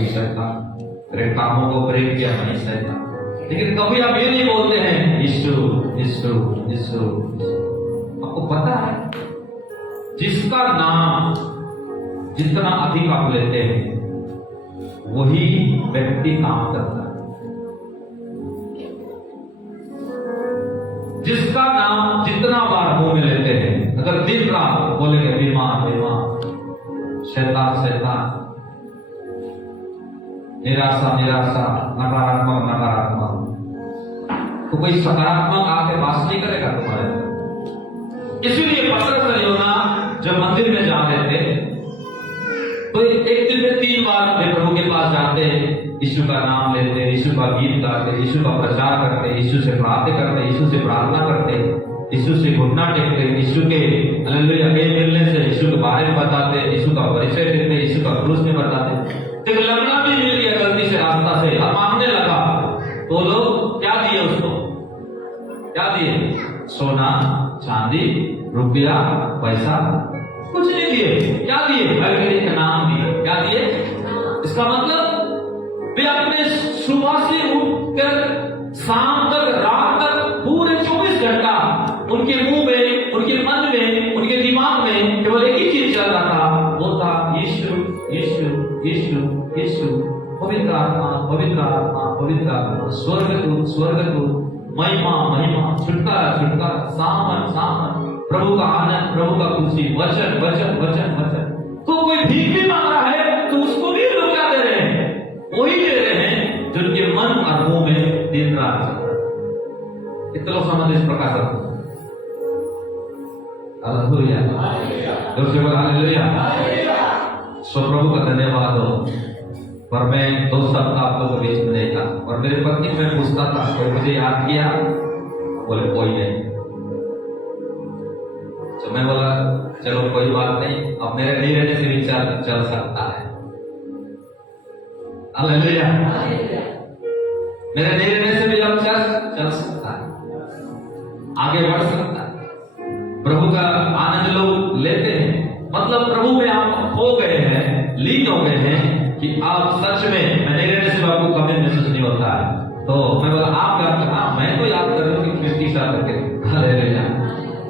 नहीं सहता, तेरे कामों को प्रेम किया नहीं सहता। लेकिन कभी आप ये नहीं बोलते हैं यीशु यीशु यीशु। आपको पता है जिसका नाम जितना अधिक आप लेते हैं वही व्यक्ति काम करता है। जिसका नाम जितना बार मुंह में लेते हैं, अगर दिन रात बोलेंगे बीमार बीमार, शैतान शैतान, निराशा निराशा, नकारात्मक नकारात्मक, तो कोई सकारात्मक आके वास नहीं करेगा तुम्हारे। इसीलिए पतरस और यूहन्ना जब मंदिर में जा रहे थे तो एक दिन में 3 बार वे प्रभु के पास जाते, यीशु का नाम लेते, यीशु का गीत गाते, यीशु का प्रचार करते, यीशु से बातें करते, यीशु से प्रार्थना करते, यीशु से घुटना टेकते, यीशु के हालेलुया के मिलने से यीशु के बारे में बताते, यीशु का परिचय देते, यीशु का क्रूस में बताते। तो लगना भी मिल गया गलती से रास्ता से और मांगने लगा, तो लोग क्या दिए उसको? क्या दिए? सोना चांदी रुपया पैसा कुछ नहीं दिए। क्या दिए? हलगरी का नाम दिए। क्या दिए? इसका मतलब वे अपने सुबह से उठकर शाम तक रात तक पूरे 24 घंटा उनके मुंह में, उनके मन में, उनके दिमाग में केवल एक ही चीज चल रहा था, वो था यीशु यीशु यीशु यीशु, पवित्र आत्मा पवित्र आत्मा पवित्र आत्मा, स्वर्गदूत स्वर्गदूत, महिमा महिमा, छुटकारा छुटकारा, सामन सामन, प्रभु का आनंद, प्रभु का खुशी, वचन वचन वचन वचन। तो कोई भीख भी मांग रहा है तो उसको भी लोग क्या दे रहे हैं? वही दे रहे हैं जिनके मन और मुंह में दिन रात चल रहा है। कितने लोग समझ इस प्रकार से? हालेलुया, जोर से बोल हालेलुया। सो प्रभु का धन्यवाद हो। पर मैं 2 शब्द आप लोगों के बीच में नहीं था, और मेरे पत्नी में पूछता था, कोई मुझे याद किया? बोले कोई नहीं। तो मैं बोला चलो कोई बात नहीं, अब मेरे नहीं रहने से भी चल सकता है। हालेलुया, मेरे नहीं रहने से भी अब चल सकता है, आगे बढ़ सकता है। प्रभु का आनंद लोग लेते हैं, मतलब प्रभु में आप खो गए हैं, लीन हो गए हैं कि आप सच में, मैं नहीं रहने से आपको कभी महसूस नहीं होता है। तो मैं बोला आप याद करना, मैं तो याद कर रही हूँ कि 50 साल करके। हालेलुया।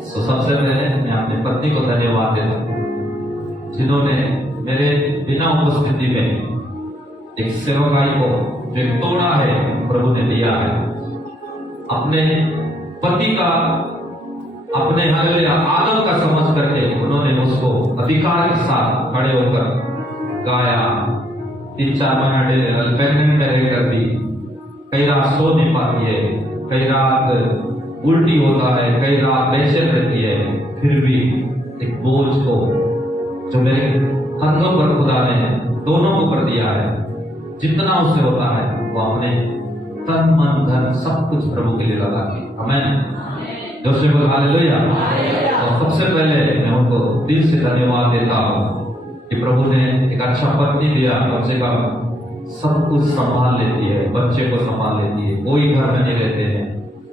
तो सबसे पहले मैं अपनी पत्नी को धन्यवाद देता हूँ जिन्होंने मेरे बिना उपस्थिति में एक सेवकाई को जो तोड़ा है प्रभु ने दिया है। अपने पति का, अपने हालेलुया आदर का समझ करके उन्होंने उसको अधिकार के साथ खड़े होकर गाया। 3-4 महीने प्रेगनेंट में रहकर भी कई रात सो नहीं पाती है, कई रात उल्टी होता है, कई रात बेचैन रहती है, फिर भी एक बोझ को जो मेरे कंधों पर खुदा ने दोनों को कर दिया है, जितना उससे होता है वो अपने तन मन धन सब कुछ प्रभु के लिए लगा के। आमीन। जोर से बोल हालेलुया। और सबसे पहले मैं उनको दिल से धन्यवाद देता हूँ कि प्रभु ने एक अच्छा पत्नी दिया, कम से कम सब कुछ संभाल लेती है, बच्चे को संभाल लेती है, कोई घर में नहीं रहते हैं,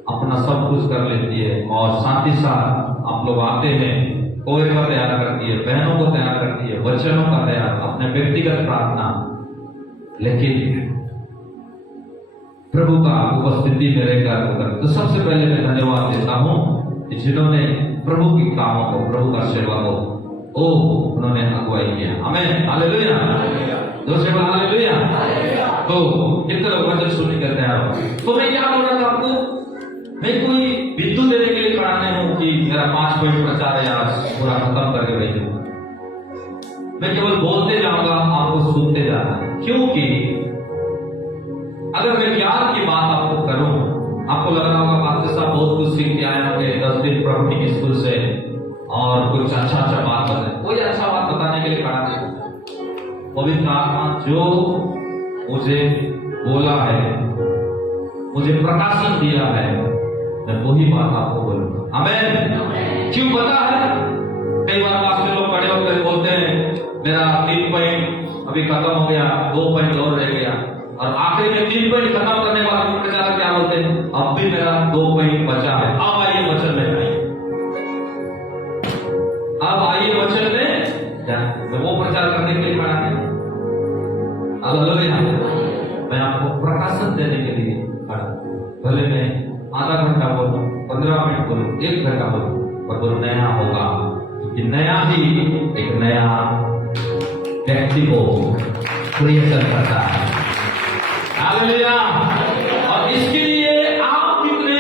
अपना सब कुछ कर लेती है, और साथ ही साथ आप लोग आते हैं, कोई का तैयार करती है, बहनों को तैयार करती है, वचनों का तैयार, अपने व्यक्तिगत प्रार्थना। लेकिन प्रभु का उपस्थिति में रहकर, तो सबसे पहले मैं धन्यवाद देता हूँ जिन्होंने प्रभु की कामों को, प्रभु का सेवा को उन्होंने अगुवाई किया। आमीन, हालेलुया। दूसरे बार हालेलुया। तो कितने लोग वचन सुनने के तैयार हो? तो मैं क्या बोल रहा था आपको, मैं कोई बिंदु देने के लिए खड़ा नहीं हूं कि मेरा 5 पॉइंट प्रचार है आज पूरा खत्म करके भेजूं। मैं केवल बोलते जाऊंगा, आपको सुनते जाना है। क्योंकि अगर मैं ज्ञान की बात आपको करूं, आपको लग रहा होगा पास्टर साहब बहुत कुछ सीख के आए होंगे 10 दिन प्रॉपर्टी स्कूल से, और कुछ अच्छा बात बताए। कोई अच्छा बात बताने के लिए खड़ा नहीं। पवित्र आत्मा जो मुझे बोला है, मुझे प्रकाशन दिया है, मैं वही बात आपको बोलूंगा। आमीन। क्यों पता है? कई बार पास्टर लोग खड़े होकर बोलते हैं मेरा 3 पॉइंट अभी खत्म हो गया, 2 पॉइंट और रह गया, और आखिर में 3 पॉइंट खत्म करने वाले प्रचारक क्या बोलते हैं, अब भी मेरा 2 पॉइंट बचा है, अब आइए वचन में जाइए, अब आइए वचन में जाइए। मैं वो प्रचार करने के लिए खड़ा है। हालेलुया। देने के लिए खड़ा। भले मैं आधा घंटा बोलूं, 15 मिनट बोलूं, 1 घंटा बोलूं, पर वो नया होगा, क्योंकि नया ही एक नया व्यक्ति को क्रिएशन करता है। हालेलुया। और इसके लिए आप कितने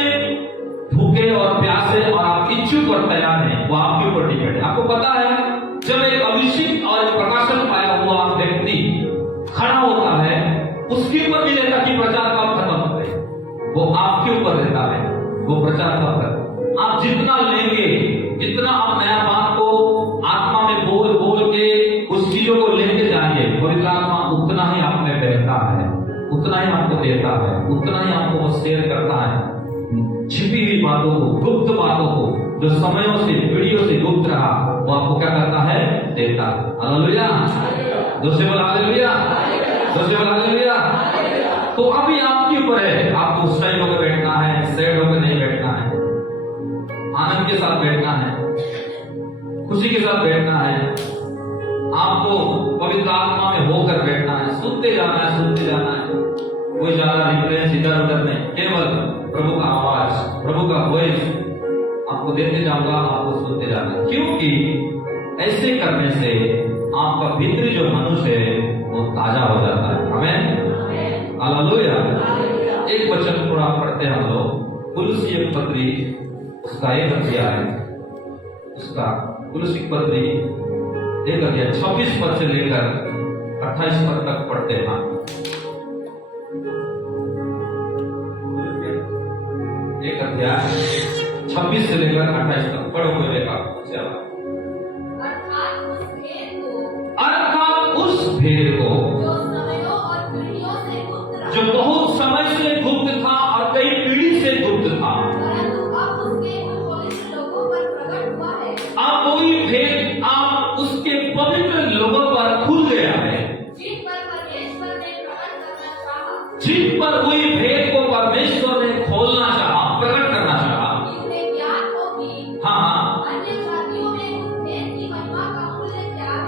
भूखे और प्यासे और आप इच्छुक और तैयार हैं, वो आपके ऊपर डिपेंड है। आपको पता है, जब एक अभिषेक और एक प्रकाशन पाया हुआ व्यक्ति खड़ा होता है, उसके ऊपर भी रहता कि प्रचार कब खत्म हो गए, वो आपके ऊपर रहता है वो प्रचार कब तक। आप जितना लेंगे, जितना आप नया बात को आत्मा में बोल बोल के उस चीजों को लेके जाएंगे, पवित्र आत्मा उतना ही आप में बहता है, उतना ही आपको देता है, उतना ही आपको वो शेयर करता है छिपी हुई बातों को, गुप्त बातों को, जो समयों से पीढ़ियों से गुप्त रहा, वो आपको क्या करता है, देता है। हालेलुया। दूसरे बोल हालेलुया, दूसरे बोल हालेलुया। तो अभी आपके ऊपर है, आपको स्टाइल होकर बैठना है, सैड होकर नहीं बैठना है, आनंद के साथ बैठना है, खुशी के साथ बैठना है, आपको पवित्र आत्मा में होकर बैठना है, सुनते जाना है, सुनते जाना है। कोई ज्यादा रिफ्रेंस इधर उधर नहीं, केवल प्रभु का आवाज, प्रभु का वॉइस आपको देते जाऊंगा, आपको सुनते जाना है। क्योंकि ऐसे करने से आपका भीतरी जो मनुष्य है वो ताजा हो जाता है। आमीन, हालेलुया। एक वचन थोड़ा पढ़ते हैं हम लोग, कुलुस्सी पत्री उसका 1 अध्याय है, उसका कुलुस्सी पत्री 1 अध्याय 26 पद से लेकर 28 पद तक पढ़ते हैं। 1 अध्याय 26 से लेकर 28 तक पढ़ो। कोई अर्थात उस भेद को जो बहुत समय से गुप्त था और कई पीढ़ी से गुप्त था, अब वही भेद आप उसके पवित्र लोगों पर खुल गया है, जिन पर वही भेद को परमेश्वर ने खोलना चाहा, प्रकट करना चाहा। हाँ,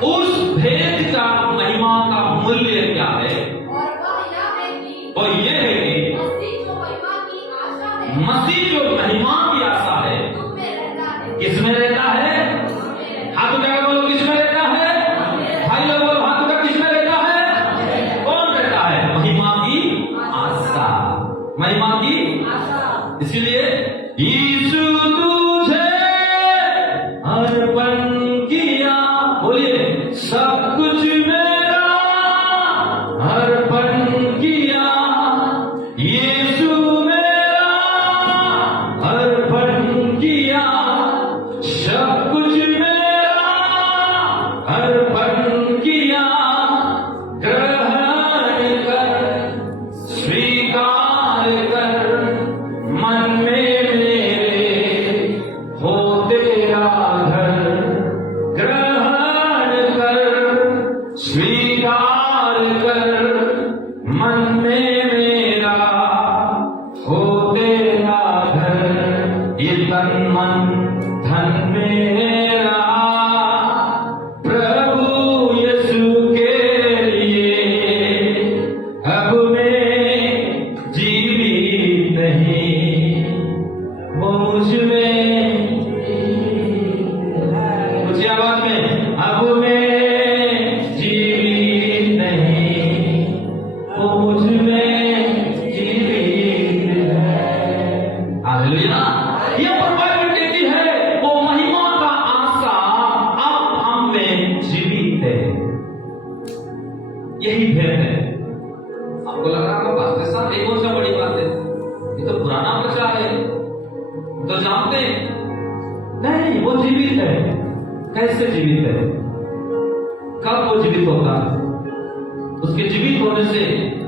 उस भेद का महिमा का मूल्य क्या है? और ये है कि मसीह जो महिमा की आशा है, किसमें रहता है? हाथ उठाकर बोलो, किसमें रहता है? भाई लोग बोलो, हाथ उठाकर किसमें रहता है? कौन रहता है? महिमा की आशा, महिमा की आशा। इसीलिए यीशु तुझे अर्पण किया, बोलिए, सब कुछ मेरा अर्पण किया, यीशु मेरा अर्पण किया, सब कुछ मेरा अर्पण किया, ग्रहण कर, स्वीकार कर, मन में मेरे हो तेरा घर, ग्रहण कर, स्वीकार कर, मन में मेरा हो तेरा घर, ये तन मन धन मेरा प्रभु यीशु के लिए, अब मैं जीवित नहीं, वो मुझ में, कुछ आवाज में, अब मैं जीवित नहीं, वो मुझ में जीवित है। हालेलुया। ये परमात्मा देती है वो महिमा का आशा अब हम में जीवित है। यही भेद है। आपको लग रहा है पास्टर साहब एक और से बड़ी बात है, ये तो पुराना प्रचार है, तो जानते हैं? नहीं, वो जीवित है। कैसे जीवित है? कब वो जीवित होता है? उसके जीवित होने से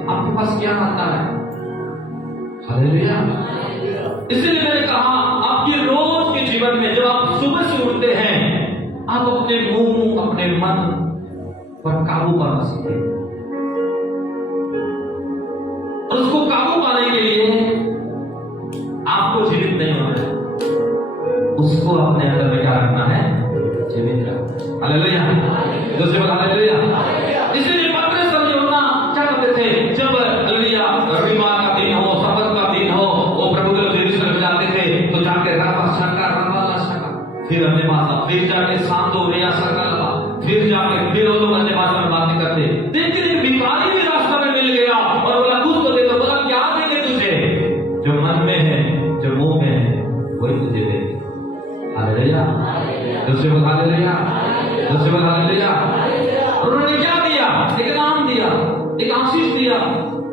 आपके पास क्या आता है? हालेलुया। इसलिए मैंने कहा, आपके रोज के जीवन में जब आप सुबह से उठते हैं, आप अपने मुंह, अपने मन पर काबू पाना सीखें। और उसको काबू पाने के लिए आपको जीवित नहीं होना है, उसको अपने अंदर में क्या रखना है? जीवित रखना। हालेलुया। दूसरे बात, हालेलुया। इसलिए पतरस और यूहन्ना क्या करते थे? जब हालेलुया रविवार का जाके रवा शका, फिर अन्य भाषा, फिर जाके सांदो रेया सकला, फिर जाके फिर वो लोग अन्य भाषा में बातें करते। लेकिन एक भिखारी भी रास्ता में मिल गया और बोला कुछ तो दे दो। बोला क्या देंगे तुझे? जो मन में है, जो मुंह में है, वही तुझे देंगे। हालेलुया, दूसरे बोल हालेलुया, दूसरे बोल हालेलुया। उन्होंने क्या दिया? एक नाम दिया, एक आशीष दिया,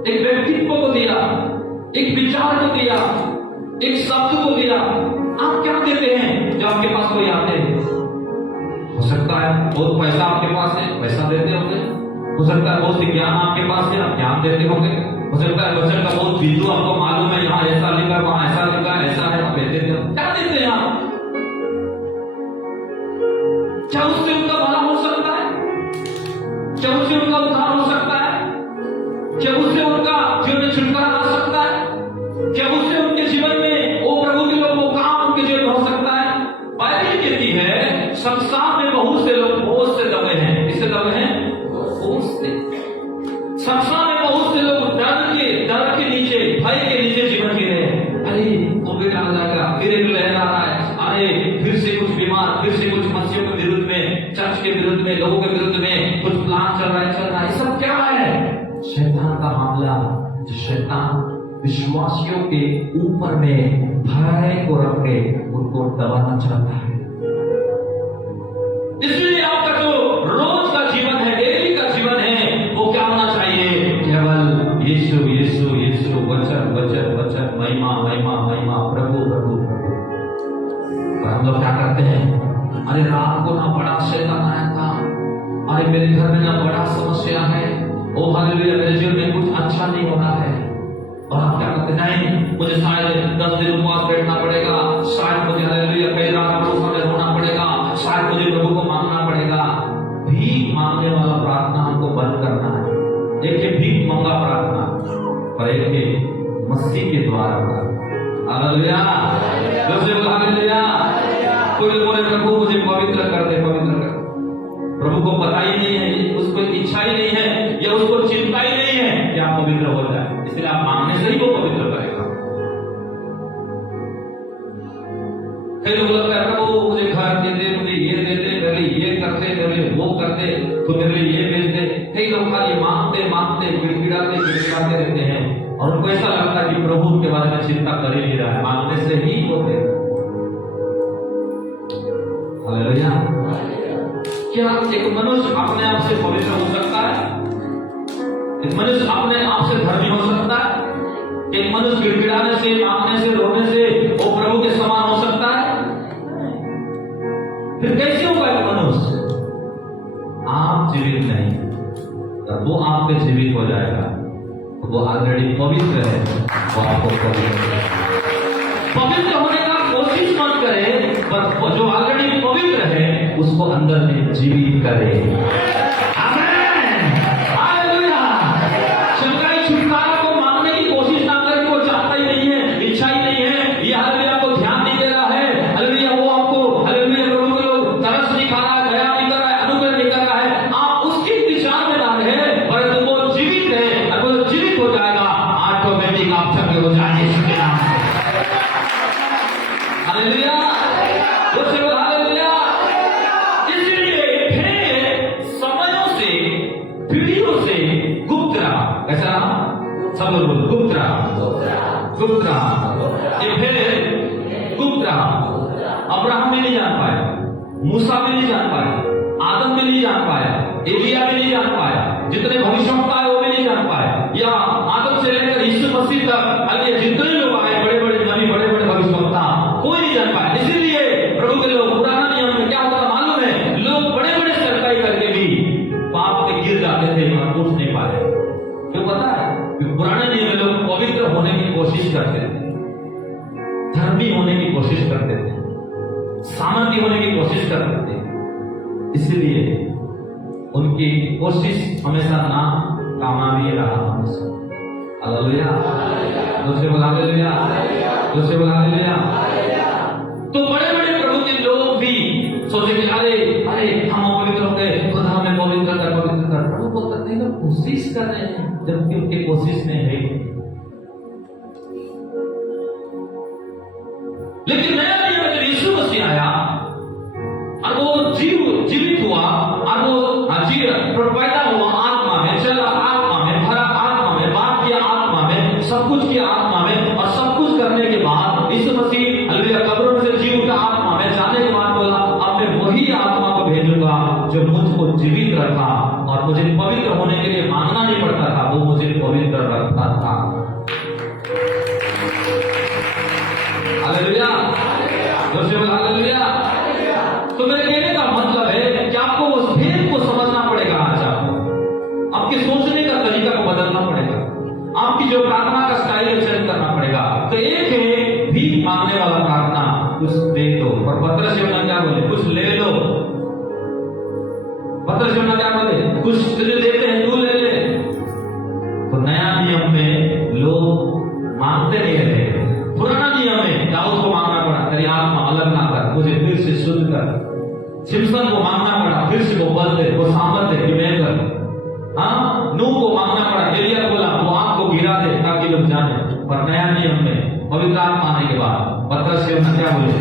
एक व्यक्तित्व को दिया, एक विचार को दिया, एक शब्द को दिया। आप क्या देते हैं जब आपके पास कोई आते हैं? हो सकता है बहुत पैसा आपके पास है, पैसा देते होंगे। हो सकता है बहुत ज्ञान आपके पास है, आप ज्ञान देते होंगे। हो सकता है वचन का बहुत बिंदु आपको मालूम है, यहाँ ऐसा लिखा है, वहां ऐसा लिखा है, ऐसा है, आप देते हो। क्या देते हैं आप? क्या उससे उनका भला हो सकता है? क्या उससे उनका उद्धार हो सकता है? क्या उससे उनका जीवन में छुटकारा आ सकता है? क्या उससे उनके जीवन में वो प्रभु के लोग वो काम उनके जीवन में हो सकता है? बाइबल कहती है संसार में बहुत से लोग बोझ से दबे हैं। किससे दबे हैं? बोझ से। संसार में बहुत से लोग डर के नीचे, भय के नीचे जीवन जी रहे हैं। अरे कोविड आ जाएगा, फिर एक लहर आ रहा है, अरे फिर से कुछ बीमार, फिर से कुछ मसीह के विरुद्ध में, चर्च के विरुद्ध में, लोगों के विरुद्ध में कुछ प्लान चल रहा है। ये सब क्या है? शैतान का मामला। जो शैतान विश्वासियों के ऊपर में भय को रख के उनको दबाना चाहता है। इसलिए आपका जो रोज का जीवन है, डेली का जीवन है, वो क्या होना चाहिए? केवल यीशु यीशु यीशु, वचन वचन वचन, महिमा महिमा महिमा, प्रभु प्रभु प्रभु। पर हम लोग क्या करते हैं? अरे रात को ना बड़ा शैतान आया था, अरे मेरे घर में ना बड़ा समस्या है, ओ हालेलुया मेरे जीवन में कुछ अच्छा नहीं हो रहा है। और आप क्या करते? नहीं, मुझे शायद 10 दिन उपवास बैठना पड़ेगा, शायद मुझे हालेलुया कई रात भरोसा में रोना पड़ेगा, शायद मुझे प्रभु को मांगना पड़ेगा। भीख मांगने वाला प्रार्थना हमको बंद करना है। एक है भीख मांगा प्रार्थना, और एक है मसीह के द्वारा प्रार्थना। हालेलुया, दूसरे बोल हालेलुया। कोई बोले प्रभु मुझे पवित्र कर दे, पवित्र कर। प्रभु को पता ही नहीं है, उसको इच्छा ही नहीं है, या उसको चिंता ही नहीं है कि आप पवित्र हो जाए, इसलिए आप मांगने से ही वो पवित्र करेगा। कई लोग लगता है प्रभु मुझे घर दे दे, मुझे ये दे दे, मेरे लिए ये कर दे, मेरे लिए वो कर दे, तो मेरे लिए ये भेज दे। कई लोग खाली मांगते मांगते गिड़गिड़ाते रहते हैं, और उनको ऐसा लगता है कि प्रभु उनके बारे में चिंता कर ही नहीं रहा है, मांगने से ही वो दे। हालेलुया। क्या एक मनुष्य अपने आप से पवित्र हो सकता है? एक मनुष्य अपने आप से धर्मी हो सकता है? एक मनुष्य गिड़गिड़ाने से, मांगने से, रोने से वो प्रभु के समान हो सकता है? फिर कैसे होगा एक मनुष्य? आप जीवित नहीं, जब वो आप पे जीवित हो जाएगा तो वो ऑलरेडी पवित्र है, वो आपको पवित्र होने का कोशिश मत करे, पर जो ऑलरेडी पवित्र है उसको अंदर में जीवित करे। आमीन, हालेलुया। शंकाई छुटकारा को मांगने की कोशिश ना करे, वो चाहता ही नहीं है, इच्छा ही नहीं है, ये हालेलुया आपको ध्यान नहीं दे रहा है, हालेलुया वो आपको हालेलुया प्रभु के लोग तरस नहीं खा रहा है, दया नहीं कर रहा है, अनुग्रह नहीं कर रहा है, आप उसकी दिशा में ना रहे, परंतु वो जीवित है, और वो जीवित हो जाएगा, ऑटोमेटिक आप चंगे हो जाएंगे इसके नाम से। हालेलुया, उससे बोल हालेलुया। इसलिए फिर समयों से, पीढ़ियों से गुप्त रहा। कैसा रहा? सब लोग बोल गुप्त रहा, गुप्त रहा। ये फिर गुप्त रहा। अब्राहम भी नहीं जान पाया, मूसा भी नहीं जान पाया, आदम भी नहीं जान पाया, एलिया भी नहीं जान पाया, जितने भविष्यवक्ता है वो भी नहीं जान पाए, या आदम से लेकर यीशु मसीह तक अगले जितने लोग आए, बड़े बड़े नबी, बड़े बड़े भविष्यवक्ता, कोई नहीं जान पाया। इसीलिए प्रभु के लोग पुराना नियम में क्या होता मालूम है? लोग बड़े बड़े सरकाई करके भी पाप में गिर जाते थे और उठ नहीं पाए। क्यों पता है? क्योंकि पुराने नियम में लोग पवित्र होने की कोशिश करते थे, धर्मी होने की कोशिश करते थे, सामर्थ्य होने की कोशिश करते थे, इसलिए उनकी कोशिश हमेशा ना कामयाबी रहा हमेशा। हालेलुया, दूसरे बोल हालेलुया, दूसरे बोल हालेलुया। तो बड़े बड़े प्रभु के लोग भी सोचे कि अरे अरे हम पवित्र हो गए, खुदा हमें पवित्र कर, पवित्र कर। प्रभु बोलते हैं कोशिश कर रहे हैं, जबकि उनकी कोशिश में है। लेकिन नया नियम जब यीशु मसीह आया और वो जीवित हुआ और वो पैदा हुआ आत्मा में, चला आत्मा में, भरा आत्मा में, बात किया आत्मा में, सब कुछ किया आत्मा में, और सब कुछ करने के बाद यीशु मसीह हालेलुया कब्रों में से जी उठा आत्मा में, जाने के बाद बोला अब मैं वही आत्मा को भेजूंगा जो मुझको जीवित रखा और मुझे पवित्र होने के लिए मांगना नहीं पड़ता था, वो मुझे पवित्र रखता था। Hallelujah, hallelujah. तो मेरे कहने का मतलब है कि आपको उस भेद को समझना पड़ेगा। आज आपके सोचने का तरीका को बदलना पड़ेगा, आपकी जो प्रार्थना का स्टाइल चेंज करना पड़ेगा। तो एक है भीख मांगने वाला प्रार्थना, कुछ दे दो, और पत्रस यूहन्ना क्या बोले, कुछ ले लो। पत्रस यूहन्ना क्या बोले, कुछ देते हैं तू ले ले। तो नया नियम में लोग मांगते नहीं रहे। पुराना नियम में दाऊद को मांगना पड़ा, तेरी आत्मा अलग ना कर, मुझे फिर से शुद्ध कर। सिमसन को मांगना पड़ा, फिर से वो बल दे, वो सामर्थ दे कि मैं कर। हाँ, नूह को मांगना पड़ा, एलिया बोला वो आग को गिरा दे ताकि लोग जाने। पर नया नियम में पवित्र आत्मा आने के बाद पत्रस यूहन्ना क्या बोले,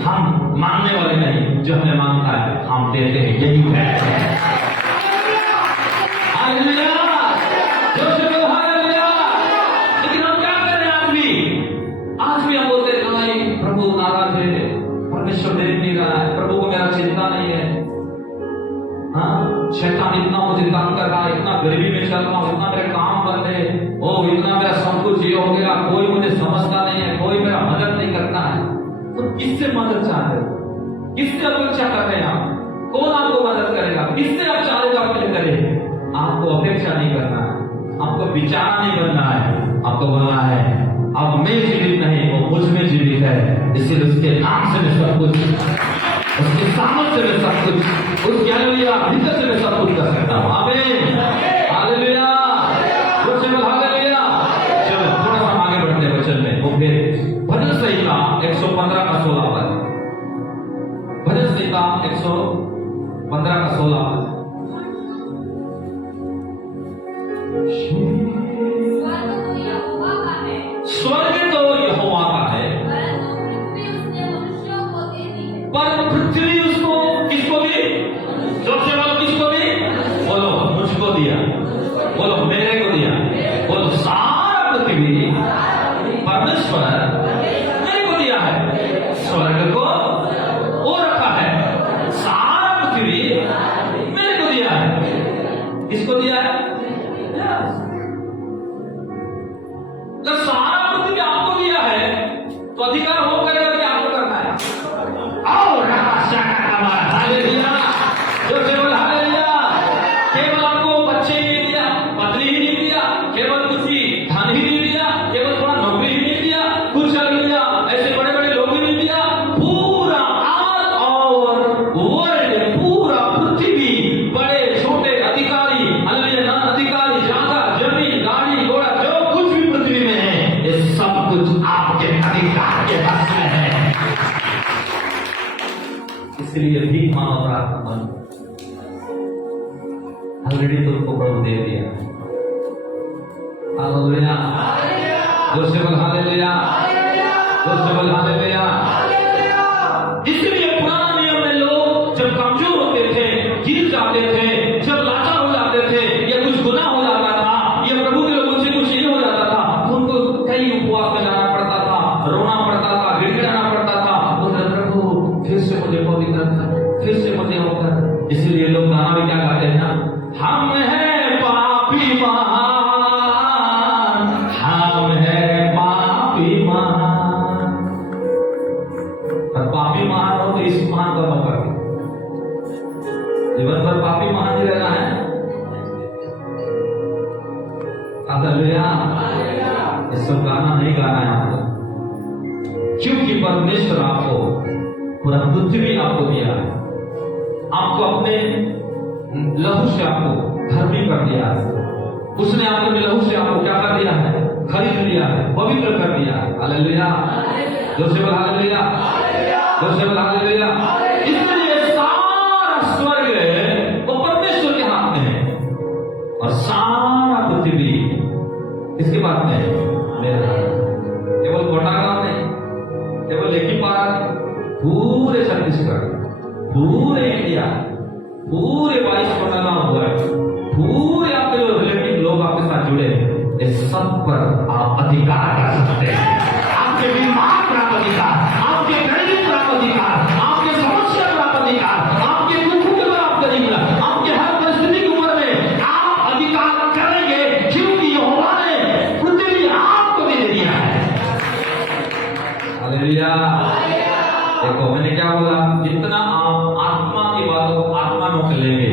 हम मांगने वाले नहीं, जो हमें मांगता है हम देते हैं, यही है। Hallelujah, hallelujah. लेकिन हम क्या कर रहे हैं आज भी हम बोलते हैं भाई प्रभु नाराज है, परमेश्वर देख नहीं रहा है, प्रभु को मेरा चिंता नहीं है। हाँ, शैतान इतना मुझे तंग कर रहा है, इतना गरीबी में चल रहा हूँ, इतना मेरे काम बंद है, ओ इतना मेरा सब कुछ ये हो गया, कोई मुझे समझता नहीं है, कोई मेरा मदद नहीं करता है। तो किससे मदद चाहते हो, किससे अपेक्षा कर रहे हैं आप? कौन आपको मदद करेगा? किससे आप चाहेगा अपने करे? आपको अपेक्षा नहीं करना है, आपको विचार नहीं बनना है, आपको बोलना है अब मैं जीवित नहीं, वो मुझ में जीवित है, इसलिए उसके नाम से मैं सब कुछ, उसके सामर्थ्य से मैं सब कुछ, उसके हालेलुया भीतर से मैं सब कुछ कर सकता हूँ। आमीन, हालेलुया, हालेलुया। चलो थोड़ा सा आगे बढ़ते हैं वचन में। वो फिर भजन संहिता 115 का 16 पद, भजन संहिता 115 का 16 पद। स्वर्ग तो यहोवा का है, पर पृथ्वी उसको किसको दी? सबसे बड़ा किसको दी? बोलो मुझको दिया, बोलो मेरे को दिया, बोलो सारा पृथ्वी परमेश्वर मेरे को दिया है। स्वर्ग को वो रखा है, सारा पृथ्वी मेरे को दिया है। किसको दिया है? जब सारा पृथ्वी आपको दिया है तो अधिकार हो करेगा कि आपको करना है। और हालेलुया, जो केवल हालेलुया, केवल आपको बच्चे ही नहीं दिया, पत्नी ही नहीं दिया, केवल किसी धन ही नहीं दिया, केवल थोड़ा नौकरी ही नहीं दिया, कुछ हालेलुया ऐसे बड़े बड़े लोग ही नहीं दिया, पूरा ऑल ओवर वर्ल्ड, पूरा पृथ्वी, बड़े छोटे अधिकारी, हालेलुया ना अधिकारी, जागा जमीन गाड़ी घोड़ा जो कुछ भी पृथ्वी में है, ये सब कुछ आपके अधिकार के पास में है। इसलिए भीख मांगो प्रार्थना बंद, ऑलरेडी तुमको प्रभु दे दिया। हालेलुया, जोर से बोल हालेलुया, जोर से बोल हालेलुया। इसलिए पुराने नियम में लोग जब कमजोर होते थे, गिर जाते थे, जब लाचार हो जाते थे, या कुछ गुनाह हो जाता था, या प्रभु के लोगों से कुछ ये हो जाता था, तो उनको कई उपवास में जाना पड़ता था, रोना पड़ता था, गिड़गिड़ाना पड़ता था, बोलते प्रभु फिर से मुझे पवित्र कर, फिर से मुझे होकर। इसलिए लोग गाना में क्या गाते हैं, हम हैं पापी महान, हम हैं पापी महान। पर पापी महान हो तो इस महान का मौका जीवन भर पापी महान ही रहना है। हालेलुया, इसको गाना नहीं गाना है आपको, क्योंकि परमेश्वर आपको पूरा पृथ्वी आपको दिया है, आपको अपने लहू से आपको धर्मी कर दिया है। उसने अपने लहू से आपको क्या कर दिया है? खरीद लिया है, पवित्र कर दिया है। हालेलुया, जोर से बोल हालेलुया, जोर से बोल हालेलुया। इसलिए सारा स्वर्ग वो परमेश्वर के हाथ में है, और सारा पृथ्वी इसके बात में मेरा। केवल कोटा गांव नहीं, केवल एक ही पारा नहीं, पूरे छत्तीसगढ़, पूरे इंडिया, पूरे 22 को लगा हुआ है, पूरे आपके जो रिलेटिव लोग आपके साथ जुड़े हैं, इस सब पर आप अधिकार कर सकते हैं। आपके बीमार पर आप अधिकार, आपके गरीब पर आप अधिकार, आपके समस्या पर आप अधिकार, आपके दुखों पर आप अधिकार, आपके हर परिस्थिति की उम्र में आप अधिकार करेंगे, क्योंकि यहोवा ने पृथ्वी आपको दे दिया है। हालेलुया। देखो मैंने क्या बोला, जितना आप आत्मा की बातों को आत्मा में लेंगे,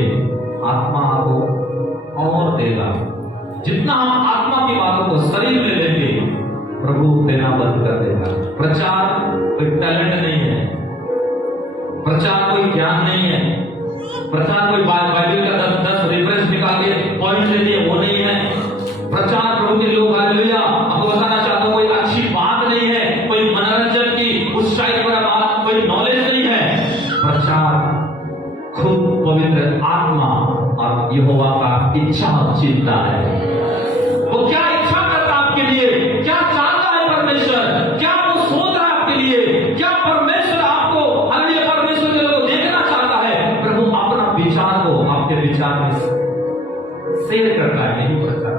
आत्मा आपको और देगा। जितना हम आत्मा की बातों को शरीर में लेंगे, प्रभु देना बंद कर देगा। प्रचार कोई टैलेंट नहीं है, प्रचार कोई ज्ञान नहीं है, प्रचार कोई बाइबल का 10 रेफरेंस निकाल के पॉइंट ले लिए, वो नहीं है। प्रचार प्रभु के लोग, हालेलुया, आपको बताना चाहता हूं, कोई अच्छी बात नहीं है, कोई मनोरंजन की उत्साहित बात, कोई नॉलेज नहीं है। प्रचार खुद पवित्र आत्मा और यहोवा का इच्छा और चिंता है। वो क्या इच्छा करता है आपके लिए, क्या चाहता है परमेश्वर, क्या वो सोच रहा है आपके लिए, क्या परमेश्वर आपको, हालेलुया, परमेश्वर के लोग देखना चाहता है। प्रभु अपना विचार को आपके विचार में शेयर करता है, नहीं करता।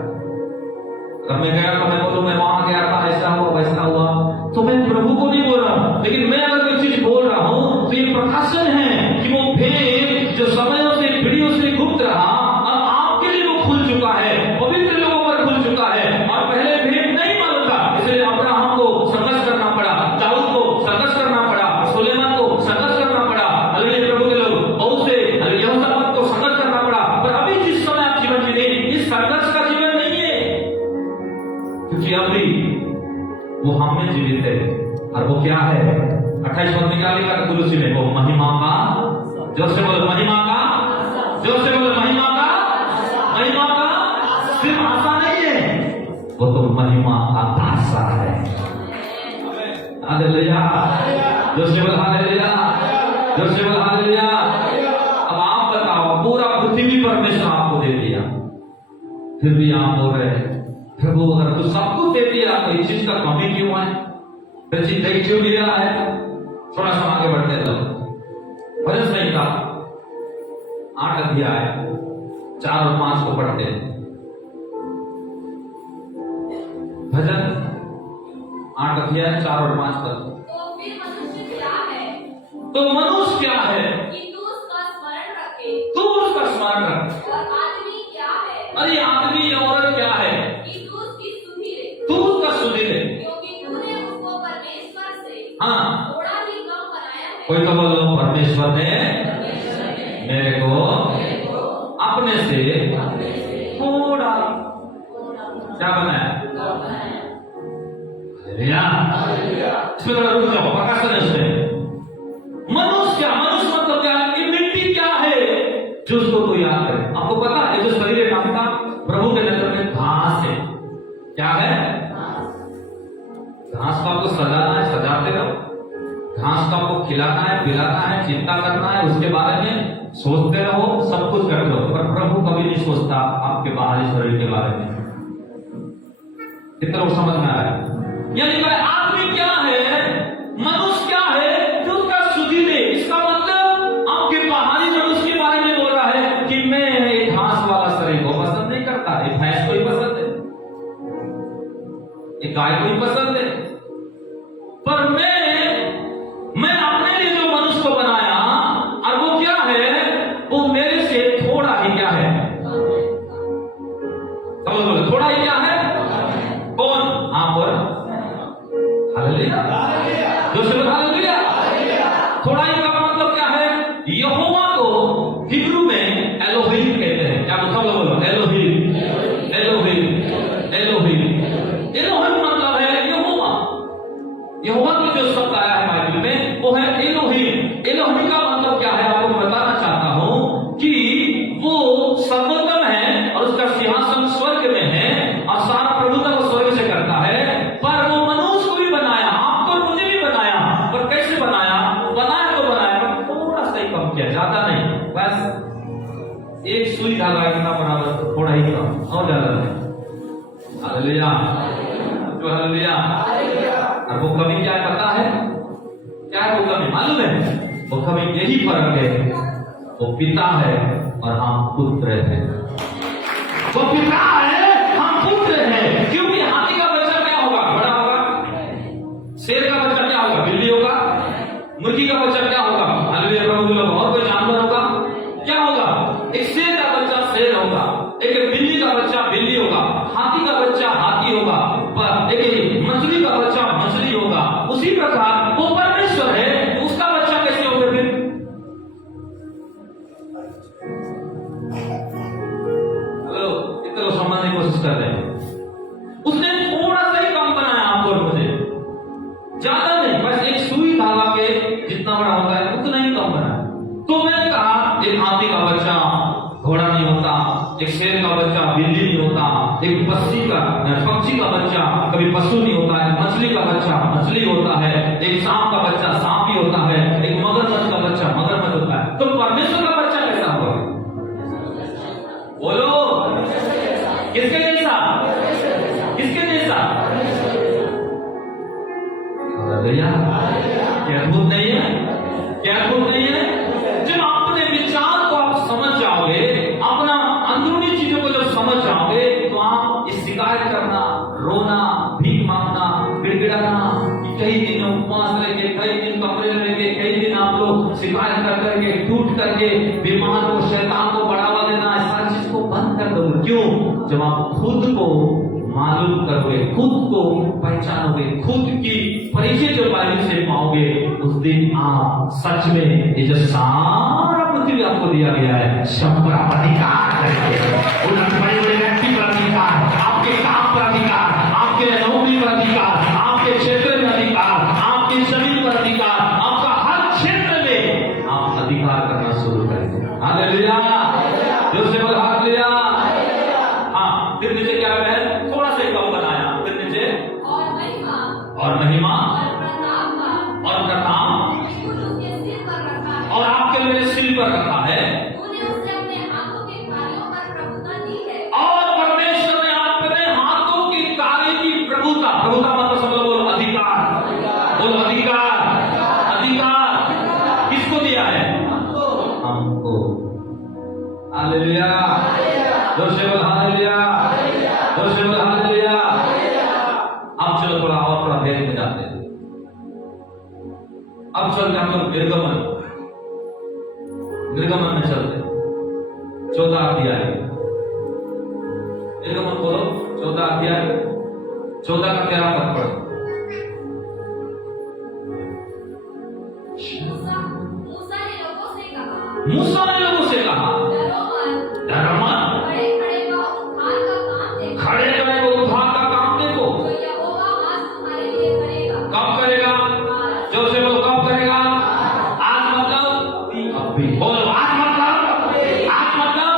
अगर मैं गया तो मैं बोलूं मैं वहां गया था, ऐसा हुआ वैसा हुआ, तो मैं प्रभु को नहीं बोल रहा। लेकिन मैं अगर कोई चीज बोल रहा हूं तो ये प्रकाशन है कि वो भेद जो समयों से पीढ़ियों से गुप्त रहा, अब आपके लिए वो खुल चुका है, पवित्र लोगों पर खुल चुका है। और पहले भेद नहीं मालूम था, इसलिए अब्राहम को संघर्ष करना पड़ा, दाऊद को संघर्ष करना पड़ा, सुलेमान को संघर्ष करना पड़ा, हालेलुया, प्रभु के लोग बहुत से यहोशापात को संघर्ष करना पड़ा। पर अभी जिस समय आप जीवन जी रहे, इस संघर्ष का जीवन नहीं है, क्योंकि अभी वो हम में जीवित है। और वो क्या है, 28 पद में क्या लिखा है कुलुसी में, वो महिमा का, जोर से बोलो महिमा का, जोर से बोलो महिमा का, महिमा का सिर्फ आशा नहीं है, वो तो महिमा का आशा है। हालेलुया, जोर से बोलो हालेलुया, जोर से बोलो हालेलुया। अब आप बताओ, पूरा पृथ्वी परमेश्वर आपको दे दिया, फिर भी आप बोल रहे हैं प्रभु अगर तू सब कुछ दे दिया तो इस चीज का कमी क्यों है, फिर जिंदगी क्यों गिरा है। थोड़ा सा आगे बढ़ते तो भजन संहिता 8 अध्याय 4 और 5 को पढ़ते हैं। भजन 8 अध्याय 4 और 5 तक। तो फिर मनुष्य क्या है, तो मनुष्य क्या है कि तू उसका स्मरण रखे, तू उसका स्मरण रख। और आदमी क्या है, अरे आदमी या औरत क्या है कि तू उसकी सुधि ले, तू उसका सुधि ले, क्योंकि तूने उसको परमेश्वर से हाँ थोड़ा ही कम बनाया है। कोई तो बोलो परमेश्वर ने मेरे को अपने से थोड़ा क्या बनाया। इसमें थोड़ा रुक जाओ, प्रकाशन है उसमें। मनुष्य क्या, मनुष्य मतलब क्या, कि मिट्टी क्या है जो उसको तो याद करे। आपको पता है जो शरीर नाम का प्रभु के नजर में घास है, क्या है, घास को आपको सजाना है, सजाते रहो। घास को आपको खिलाना है, पिलाना है, चिंता करना है, उसके बारे में सोचते रहो, सब कुछ करते रहो। पर प्रभु कभी नहीं सोचता आपके बाहरी शरीर के बारे में। कितना वो समझ में आ रहा है। यानी आदमी क्या है, मनुष्य क्या है, जो उसका सुधि ले। इसका मतलब आपके बाहरी मनुष्य के बारे में बोल रहा है कि मैं एक घास वाला शरीर को पसंद नहीं करता, एक भैंस को ही पसंद है, एक गाय को ही पसंद है। पर मैं अपने लिए जो मनुष्य को बनाया, और वो क्या है, वो मेरे से थोड़ा ही क्या है, समझ लो, थोड़ा ही क्या है, कौन, हाँ बोल हालेलुया, जो से बोल हालेलुया। थोड़ा ही का मतलब क्या है, यहोवा को हिब्रू में एलोहिम कहते हैं। क्या सब लोग बोलो एलोहिम, एलोहिम, एलोहिम। एलोहिम मतलब है यहोवा। यहोवा की जो शब्द आया है बाइबल में वो है एलोहिम। एलोहिम का मतलब क्या है, आपको बताना चाहता हूं कि वो सर्वोत्तम है और उसका सिंहासन स्वर्ग में है और सारा प्रभुता वो स्वर्ग से करता है। पर वो मनुष्य को भी बनाया, आपको और मुझे भी बनाया। पर कैसे बनाया, बनाया तो बनाया, पर थोड़ा सा ही कम किया, ज्यादा नहीं, बस एक सुई धागा इतना बराबर, थोड़ा ही कम, और ज्यादा नहीं। हालेलुया, जो हालेलुया। और वो कभी क्या करता है, मालूम है? वो कभी यही फर्क है, वो पिता है और हम पुत्र हैं। वो पिता है, हम पुत्र हैं। क्योंकि हाथी का बच्चा क्या होगा? बड़ा होगा। शेर का बच्चा क्या होगा? बिल्ली होगा। मुर्गी का बच्चा क्या होगा? हालेलुया प्रभु लोग, और कोई जानवर होगा? क्या होगा? एक शेर का बच्चा शेर होगा, एक बिल्ली का बच्चा बिल्ली होगा, हाथी का बच्चा हाथी होगा, एक मछली का बच्चा मछली होगा। उसी प्रकार वो परमेश्वर है, उसका बच्चा कैसे होगा फिर? हेलो, इतने लोग समझने की कोशिश कर रहे हैं। उसने थोड़ा सा ही कम बनाया आपको और मुझे, ज्यादा नहीं, बस एक सुई धागा के जितना बड़ा होता है उतना ही कम बनाया। तो मैंने कहा एक हाथी का बच्चा घोड़ा नहीं होता, एक शेर का बच्चा बिल्ली नहीं होता, एक पक्षी का बच्चा कभी पशु नहीं होता, एक मछली का बच्चा मछली होता है, एक सांप का बच्चा सांप ही होता है, एक मगरमच्छ का बच्चा मगरमच्छ होता है। तो परमेश्वर का बच्चा कैसा होगा? बोलो, किसके जैसा? किसके जैसा? भैया क्या अद्भुत नहीं है? क्या अद्भुत नहीं है? जब अपने विचार को आप समझ जाओगे, अपना अंदरूनी चीजों को जब समझ जाओगे, तो आप इस शिकायत करना, रोना, भीख मांगना, गिड़गिड़ाना, कई दिन उपवास रहेंगे, कई दिन कपड़े रहेंगे, कई दिन आप लोग शिकायत कर करके टूट करके बीमार को शैतान को बढ़ावा देना, इस सारी चीज को बंद कर दोगे। क्यों? जब आप खुद को मालूम करोगे, खुद को पहचानोगे, खुद की परिचय जो बाइबल से पाओगे, उस दिन आप सच में ये जो सारा पृथ्वी आपको दिया गया है, सब पर आप अधिकार करेंगे। उन बड़े बड़े व्यक्ति पर अधिकार, आपके काम पर अधिकार, आपके नौकरी पर अधिकार, आपके क्षेत्र में अधिकार, आपकी जमीन पर अधिकार, आपका हर क्षेत्र में आप अधिकार करना शुरू करेंगे। हालेलुया, जोर से बोल हालेलुया। हाँ, फिर नीचे क्या है? थोड़ा सा कम बनाया, फिर नीचे और महिमा और प्रताप और आपके मेरे सिर पर रखा है। तूने उसे अपने हाथों के कार्यों पर प्रभुता दी है। और परमेश्वर ने अपने हाथों की कार्य की प्रभुता, प्रभुता मतलब सब लोग बोलो अधिकार, बोलो अधिकार, अधिकार किसको दिया है? हमको। हालेलुया, जोर से बोल हालेलुया, जोर से बोल हालेलुया। अब चलो थोड़ा भेद में जाते हैं। अब चलते हम लोग निर्गमन में चलते। 14 अध्याय, निर्गमन बोलो 14 अध्याय, 14 का 13 पद पढ़ो। मूसा ने लोगों से कहा, डरो मत, खड़े खड़े को उद्धार का काम देखो। कब करेगा? जो से बोलो कब करेगा? आज मतलब अभी। बोलो आज मतलब, आज मतलब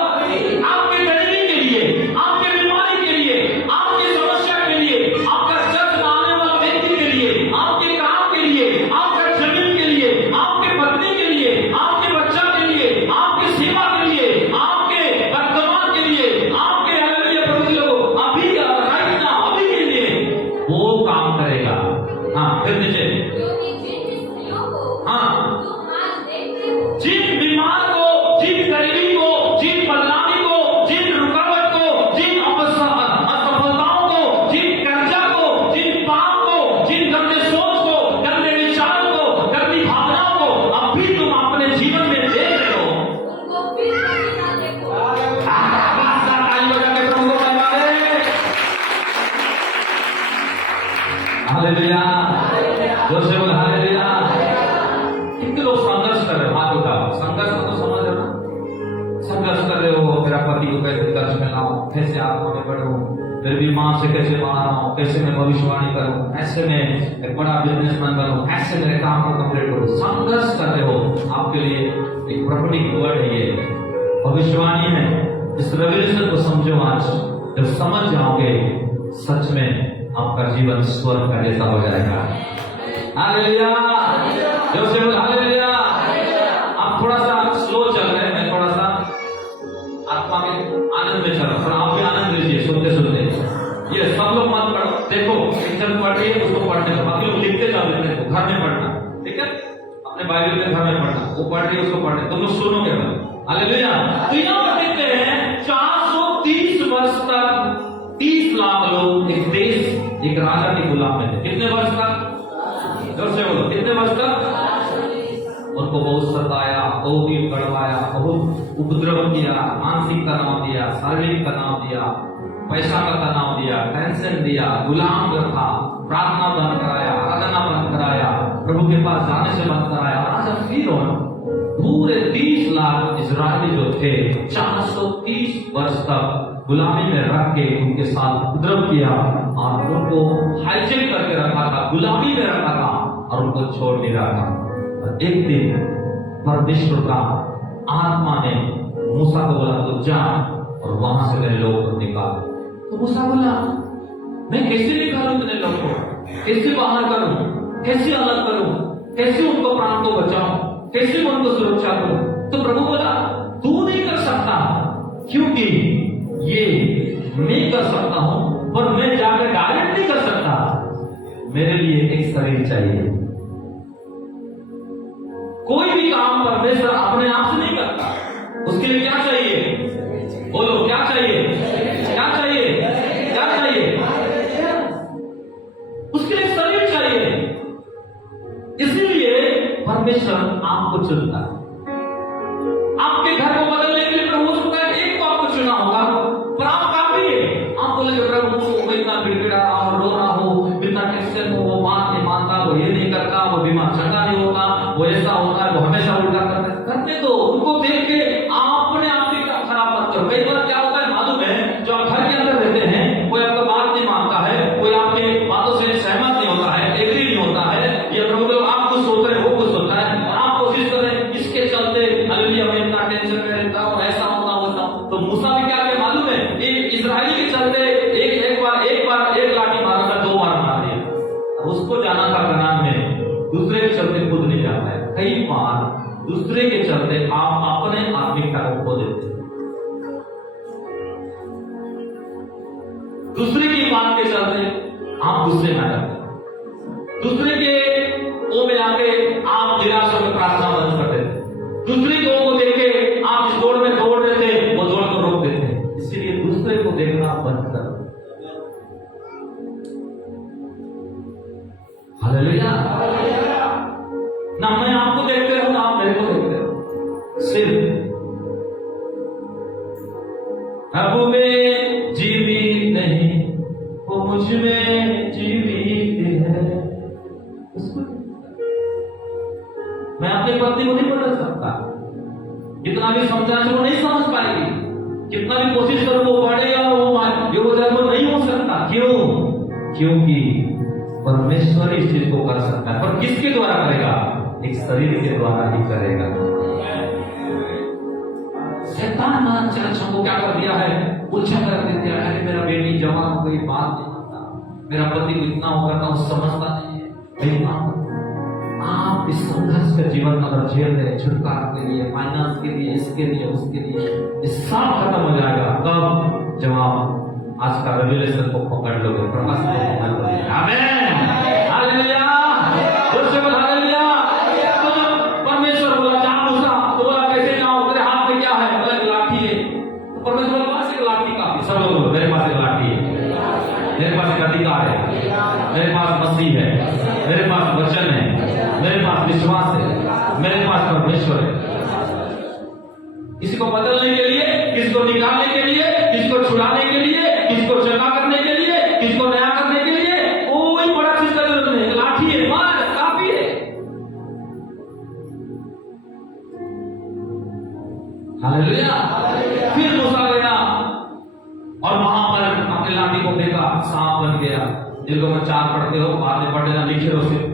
आपके गरीबी के लिए, आपके बीमारी के लिए, आपकी समस्या के लिए, आपका चर्च में आने वाला व्यक्ति के लिए, आपके काम के लिए, आपका जमीन के लिए, आपके पत्नी के लिए, आपके बच्चा के लिए, आपकी सेवा के लिए, आपके वर्तमान के लिए, आपके हालेलुया प्रभु लोगों अभी राइट नाउ अभी के लिए वो काम करेगा। हाँ, फिर नीचे जिन बीमार को, जिन गरीबी को, जिन बदनामी को, जिन रुकावट को, जिन असफलताओं को, जिन कर्जा को, जिन पाप को, जिन गंदे सोच को, गंदे विचारों को, गंदी भावनाओं को अभी तुम अपने जीवन में देख रहे हो, उनको फिर कभी ना देखो। हालेलुया, जोर से बोल हालेलुया। कितने लोग संघर्ष कर रहे हो? हाथ उठाओ। संघर्ष तो समझ रहे हो ना? संघर्ष कर रहे हो, मेरा पति को कैसे दर्श में लाऊं, कैसे आत्मा में बढ़ूं, फिर भी मां से कैसे बाहर आऊं, कैसे मैं भविष्यवाणी करूं, ऐसे में एक बड़ा बिजनेसमैन बनूं, ऐसे मेरे काम को कंप्लीट करूं। संघर्ष कर रहे हो। आपके लिए एक प्रोफेटिक वर्ड है, ये भविष्यवाणी है। इस रेवल्यूशन को समझो। आज जब समझ जाओगे, सच में आपका जीवन स्वर्ग का जैसा हो जाएगा। हालेलुया, जोर से बोल हालेलुया। आप थोड़ा सा स्लो चल रहे हैं, मैं थोड़ा सा आत्मा के आनंद में चल रहा हूं। आप भी आनंद लीजिए सुनते सुनते। ये सब लोग मत पढ़ो, देखो एक जन पढ़िए उसको पढ़ने दो, बाकी लोग लिखते जाओ, लिखने को घर में पढ़ना, ठीक है? अपने बाइबल में घर में पढ़ना, वो पढ़ रही है उसको पढ़ रहे, तुम लोग सुनोगे भाई। हालेलुया। तो यहाँ पर देखते हैं 430 वर्ष तक 30 लाख लोग एक देश, एक राजा के गुलाम में थे। कितने वर्ष तक? जोर से बोलो, कितने वर्ष तक? उनको बहुत सताया, बहुत ही गड़वाया, बहुत उपद्रव किया, मानसिक तनाव दिया, शारीरिक तनाव दिया, पैसा का तनाव दिया, टेंशन दिया, गुलाम रखा, प्रार्थना बंद कराया, आराधना बंद कराया, प्रभु के पास जाने से बंद कराया। राजा फिरौन पूरे 30 लाख इजरायली जो थे 430 वर्ष तक गुलामी में रख के उनके साथ उपद्रव किया और उनको हाईजेक करके रखा था, गुलामी में रखा था और उनको छोड़ नहीं रहा था। और एक दिन परमेश्वर का आत्मा ने मूसा को बोला तो जा और वहां से मेरे लोग को निकाल। तो मूसा बोला मैं कैसे निकालूं मेरे लोग को, कैसे बाहर करूं, कैसे अलग करूं, कैसे उनको प्राण को बचाऊं, कैसे मैं उनको सुरक्षा करूं? तो प्रभु बोला तू नहीं कर सकता, क्योंकि ये मैं कर सकता हूं, पर मैं जाकर डायरेक्ट नहीं कर सकता। मेरे लिए एक शरीर चाहिए। कोई भी काम परमेश्वर अपने आप से नहीं करता, उसके लिए क्या चाहिए? बोलो क्या चाहिए? क्या चाहिए? क्या चाहिए? उसके लिए शरीर चाहिए। इसलिए परमेश्वर आपको चुनता है। आपके घर को बदलने के लिए प्रभु चुनता है। एक को आपको चुना होगा, पर आप काफी है। आप बोलेंगे प्रभु वो इतना गिड़गिड़ा रहा हो, रो रहा हो, इतना टेंशन हो, वो बात नहीं मानता, वो ये नहीं करता, वो बीमार चंगा नहीं होता, वो ऐसा होता है, वो हमेशा उल्टा करता है। करने दो, उनको देख के अपने आप ही खराब मत करो। कई बार क्या होता है मालूम है, जो आप घर के अंदर रहते हैं, कोई आपका बात नहीं मानता है, कोई आपके बातों से सहमत नहीं होता है, एग्री नहीं होता है, या प्रभु आप कुछ सोच रहे, वो कुछ सोचता है, और आप कोशिश कर रहे हैं इसके चलते हालेलुया मैं इतना टेंशन में रहता हूँ, ऐसा होता होता। तो मूसा भी क्या है मालूम है, एक इजरायली के चलते एक बार एक लाठी मारा था, 2 बार मार दिया। उसको जाना था कनान में, दूसरे के चलते खुद नहीं जाता है। कई बार दूसरे के चलते आप अपने आत्मिकता को खो देते हैं। दूसरे की बात के चलते आप गुस्से में आ जाते हैं। दूसरे के ओ में आके आप निराश होकर प्रार्थना बंद कर देते हैं। दूसरे को देख के आप इस दौड़ में दौड़ देते, वो दौड़ को रोक देते हैं। इसलिए दूसरे को देखना बंद कर। हालेलुया। ना मैं आपको देखते रहूं, ना आप मेरे को देखते रहो। सिर्फ प्रभु में जीवित नहीं, वो मुझ में जीवित है। मैं अपनी पत्नी को नहीं बदल सकता, कितना भी समझाने से वो नहीं समझ पाएगी, कितना भी कोशिश करो वो बढ़ेगा, वो जाए वो नहीं हो सकता। क्यों? क्योंकि परमेश्वर इस चीज को कर सकता है, पर किसके द्वारा करेगा? एक शरीर के द्वारा ही करेगा। शैतान चर्चों को क्या कर दिया है? उलझा कर दिया है। अरे मेरा बेटी जवान हो गई, बात नहीं मानता, मेरा पति को इतना हो करता हूं, समझता नहीं है। आप इस संघर्ष का जीवन अगर झेल रहे, छुटकारा के लिए, फाइनेंस के लिए, इसके लिए, उसके लिए, ये सब खत्म हो जाएगा। कब? जब आप आज का रेवलेशन को पकड़ लोगे, प्रकाश को पकड़ लोगे। आमीन, हालेलुया, जोर बोल हालेलुया। तो जब परमेश्वर बोला जा मूसा, तो बोला कैसे जाऊं, तेरे हाथ में क्या है? बोला लाठी है। तो परमेश्वर के पास एक लाठी का, सब लोग बोलो मेरे पास एक लाठी है, मेरे पास एक अधिकार है, मेरे पास मसीह है, मेरे पास वचन है, मेरे पास विश्वास है, मेरे पास परमेश्वर है। किसी को बदलने के लिए, किसी को निकालने के लिए, किसी को छुड़ाने के लिए, किसी को चंगा करने के लिए, किसी को नया करने के लिए कोई बड़ा चीज का जरूरत नहीं। लाठी है, मार काफी है। हालेलुया। फिर मूसा गया और वहां पर अपने लाठी को फेंका, सांप बन गया। जिनको में 4 पढ़ते हो, बाद में पढ़ लेना, लिखे हो से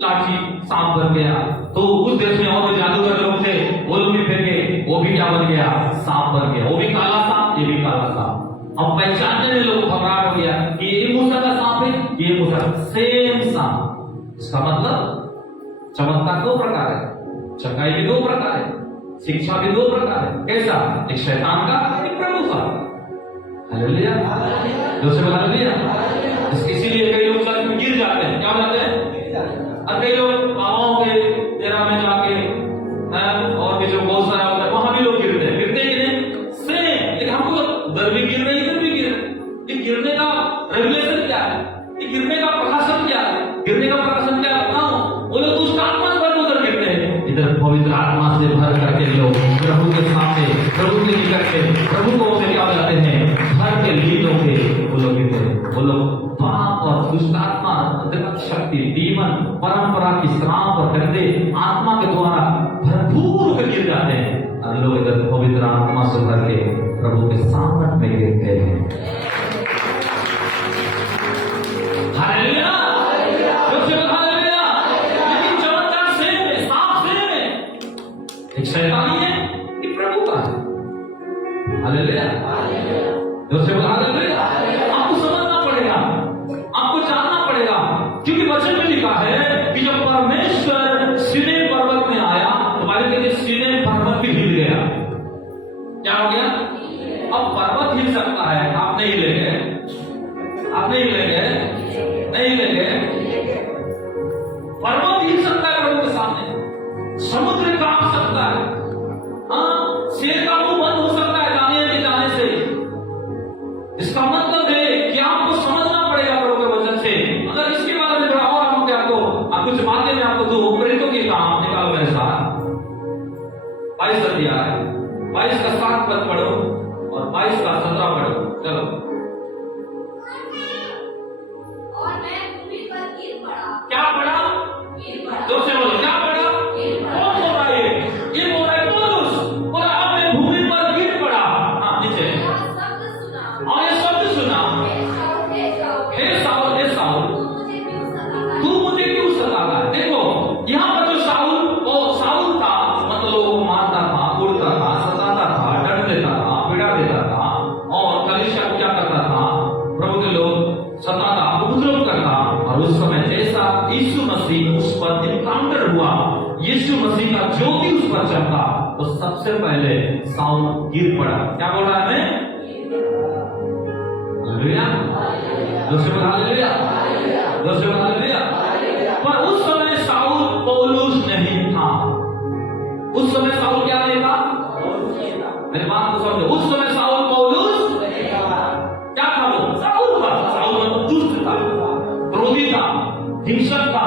लाठी सांप बन गया। तो उस देश में और भी जादूगर लोग थे, वो लोग भी फेंके, वो भी क्या बन गया? सांप बन गया। वो भी काला सांप, ये भी काला सांप। अब पहचानने में लोग घबराहट हो गया कि ये मूसा का सांप है, ये मूसा, सेम सांप। इसका मतलब चमत्कार 2 प्रकार है, चंगाई भी 2 प्रकार है, शिक्षा भी 2 प्रकार है। कैसा? एक शैतान का, एक प्रभु का। हालेलुया, दूसरे हालेलुया। इसीलिए कई लोग चर्च में गिर जाते हैं। क्या हो जाते हैं? और कई लोग बाबाओं के तेरा वगैरह में जाके और भी जो बहुत सारा होता है वहां भी लोग गिरते हैं कि नहीं सेम, लेकिन हमको उधर भी गिर रहे इधर भी गिर रहे। ये गिरने का रेगुलेशन क्या है, ये गिरने का प्रकाशन क्या है, गिरने का प्रकाशन क्या बताऊं? वो लोग दुष्ट आत्मा से भर उधर गिरते हैं, इधर पवित्र आत्मा से भर करके लोग प्रभु के सामने, प्रभु के निकट के प्रभु को से क्या जाते हैं, भर के लीडों के वो लोग गिरते हैं। वो लोग पाप और दुष्ट आत्मा, अंधकार शक्ति, दीमन, परंपरा की श्राप और गंदे आत्मा के द्वारा भरपूर होकर गिर जाते हैं और लोग इधर पवित्र आत्मा से भर के प्रभु के सामने में गिरते हैं। Hallelujah, hallelujah. लेकिन चमत्कार सेम है, साफ सेम है। एक शैतानी है, एक प्रभु का है। Hallelujah, hallelujah. आपको समझना पड़ेगा, आपको जानना पड़ेगा, क्योंकि वचन में लिखा है कि जब परमेश्वर सीनै पर्वत में आया तो बाइबल कहती है सीनै पर्वत भी हिल गया। क्या हो गया? अब पर्वत हिल सकता है, आप नहीं ले गए, आप नहीं ले गए, नहीं ले गए। पर्वत हिल सकता है प्रभु के सामने, समुद्र कांप सकता है, हाँ, शेर का मुंह बंद हो सकता है जाने से। इसका मतलब है कि आपको समझना पड़ेगा प्रभु के वचन से। अगर इसके बारे में थोड़ा और हम क्या तो आप कुछ बातें मैं आपको दो, प्रेरितों के काम निकालो मेरे साथ। 22 अध्याय 22 का 7 पद पढ़ो और 22 का 17 पढ़ो। चलो। और मैं भूमि पर गिर पड़ा। क्या पढ़ा? गिर पड़ा। जोर से बोलो, क्या पढ़ा? कौन बोल रहा है? ये बोल रहा है पौलुस, बोला अब मैं भूमि पर गिर पड़ा। हाँ, नीचे। शब्द सुना। और ये शब्द सुना, हे साउल, हे साउल, तू मुझे क्यों सताता है? देखो यहाँ पर जो साउल, वो साउल था, मतलब वो मारता था, उड़ता था, सताता था, डर देता था, पीड़ा देता था और कलीसिया को क्या करता था? प्रभु के लोग सताता, उपद्रव करता। और उस समय जैसा यीशु मसीह उस पर इनकाउंटर हुआ, यीशु मसीह का ज्योति उस पर चमका, तो सबसे पहले साउल गिर पड़ा। क्या बोल रहा है? Hallelujah, hallelujah, hallelujah. पर उस समय साउल पौलुस नहीं था। उस समय साउल क्या नहीं था? मेरी बात को समझो, उस समय साउल पौलुस क्या था? वो साउल था। साउल मतलब दुष्ट था, क्रोधी था, हिंसक था,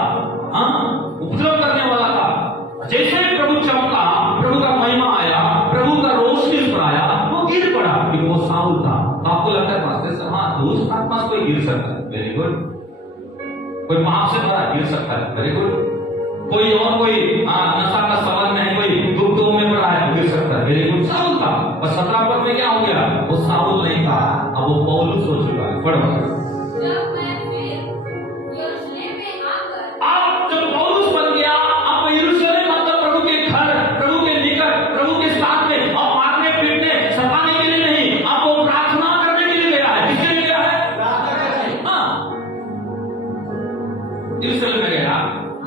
उपद्रव करने वाला था। जैसे प्रभु चमका, प्रभु का महिमा आया, प्रभु का रोशनी उस पर आया, वो गिर पड़ा, क्योंकि वो साउल था। तो आपको लगता है पास्टर साहब, हाँ, दुष्ट आत्मा से कोई गिर सकता है, वेरी गुड। कोई पाप से भरा गिर सकता है, वेरी गुड। कोई और कोई नशा का सवाल में है, कोई दुख में पड़ा है, गिर सकता है, वेरी गुड। साउल था, पर 17 पद में क्या हो गया? वो साउल नहीं था, अब वो पौलुस हो चुका है। पढ़ो। जब मैं फिर यरूशलेम में आकर, आप जब पौलुस बन गया, आप यरूशलेम मतलब प्रभु के घर, प्रभु के निकट, प्रभु के साथ में, और मारने पीटने सताने के लिए नहीं, आपको प्रार्थना करने के लिए गया है। किसके लिए गया है? हाँ, यरूशलेम में गया,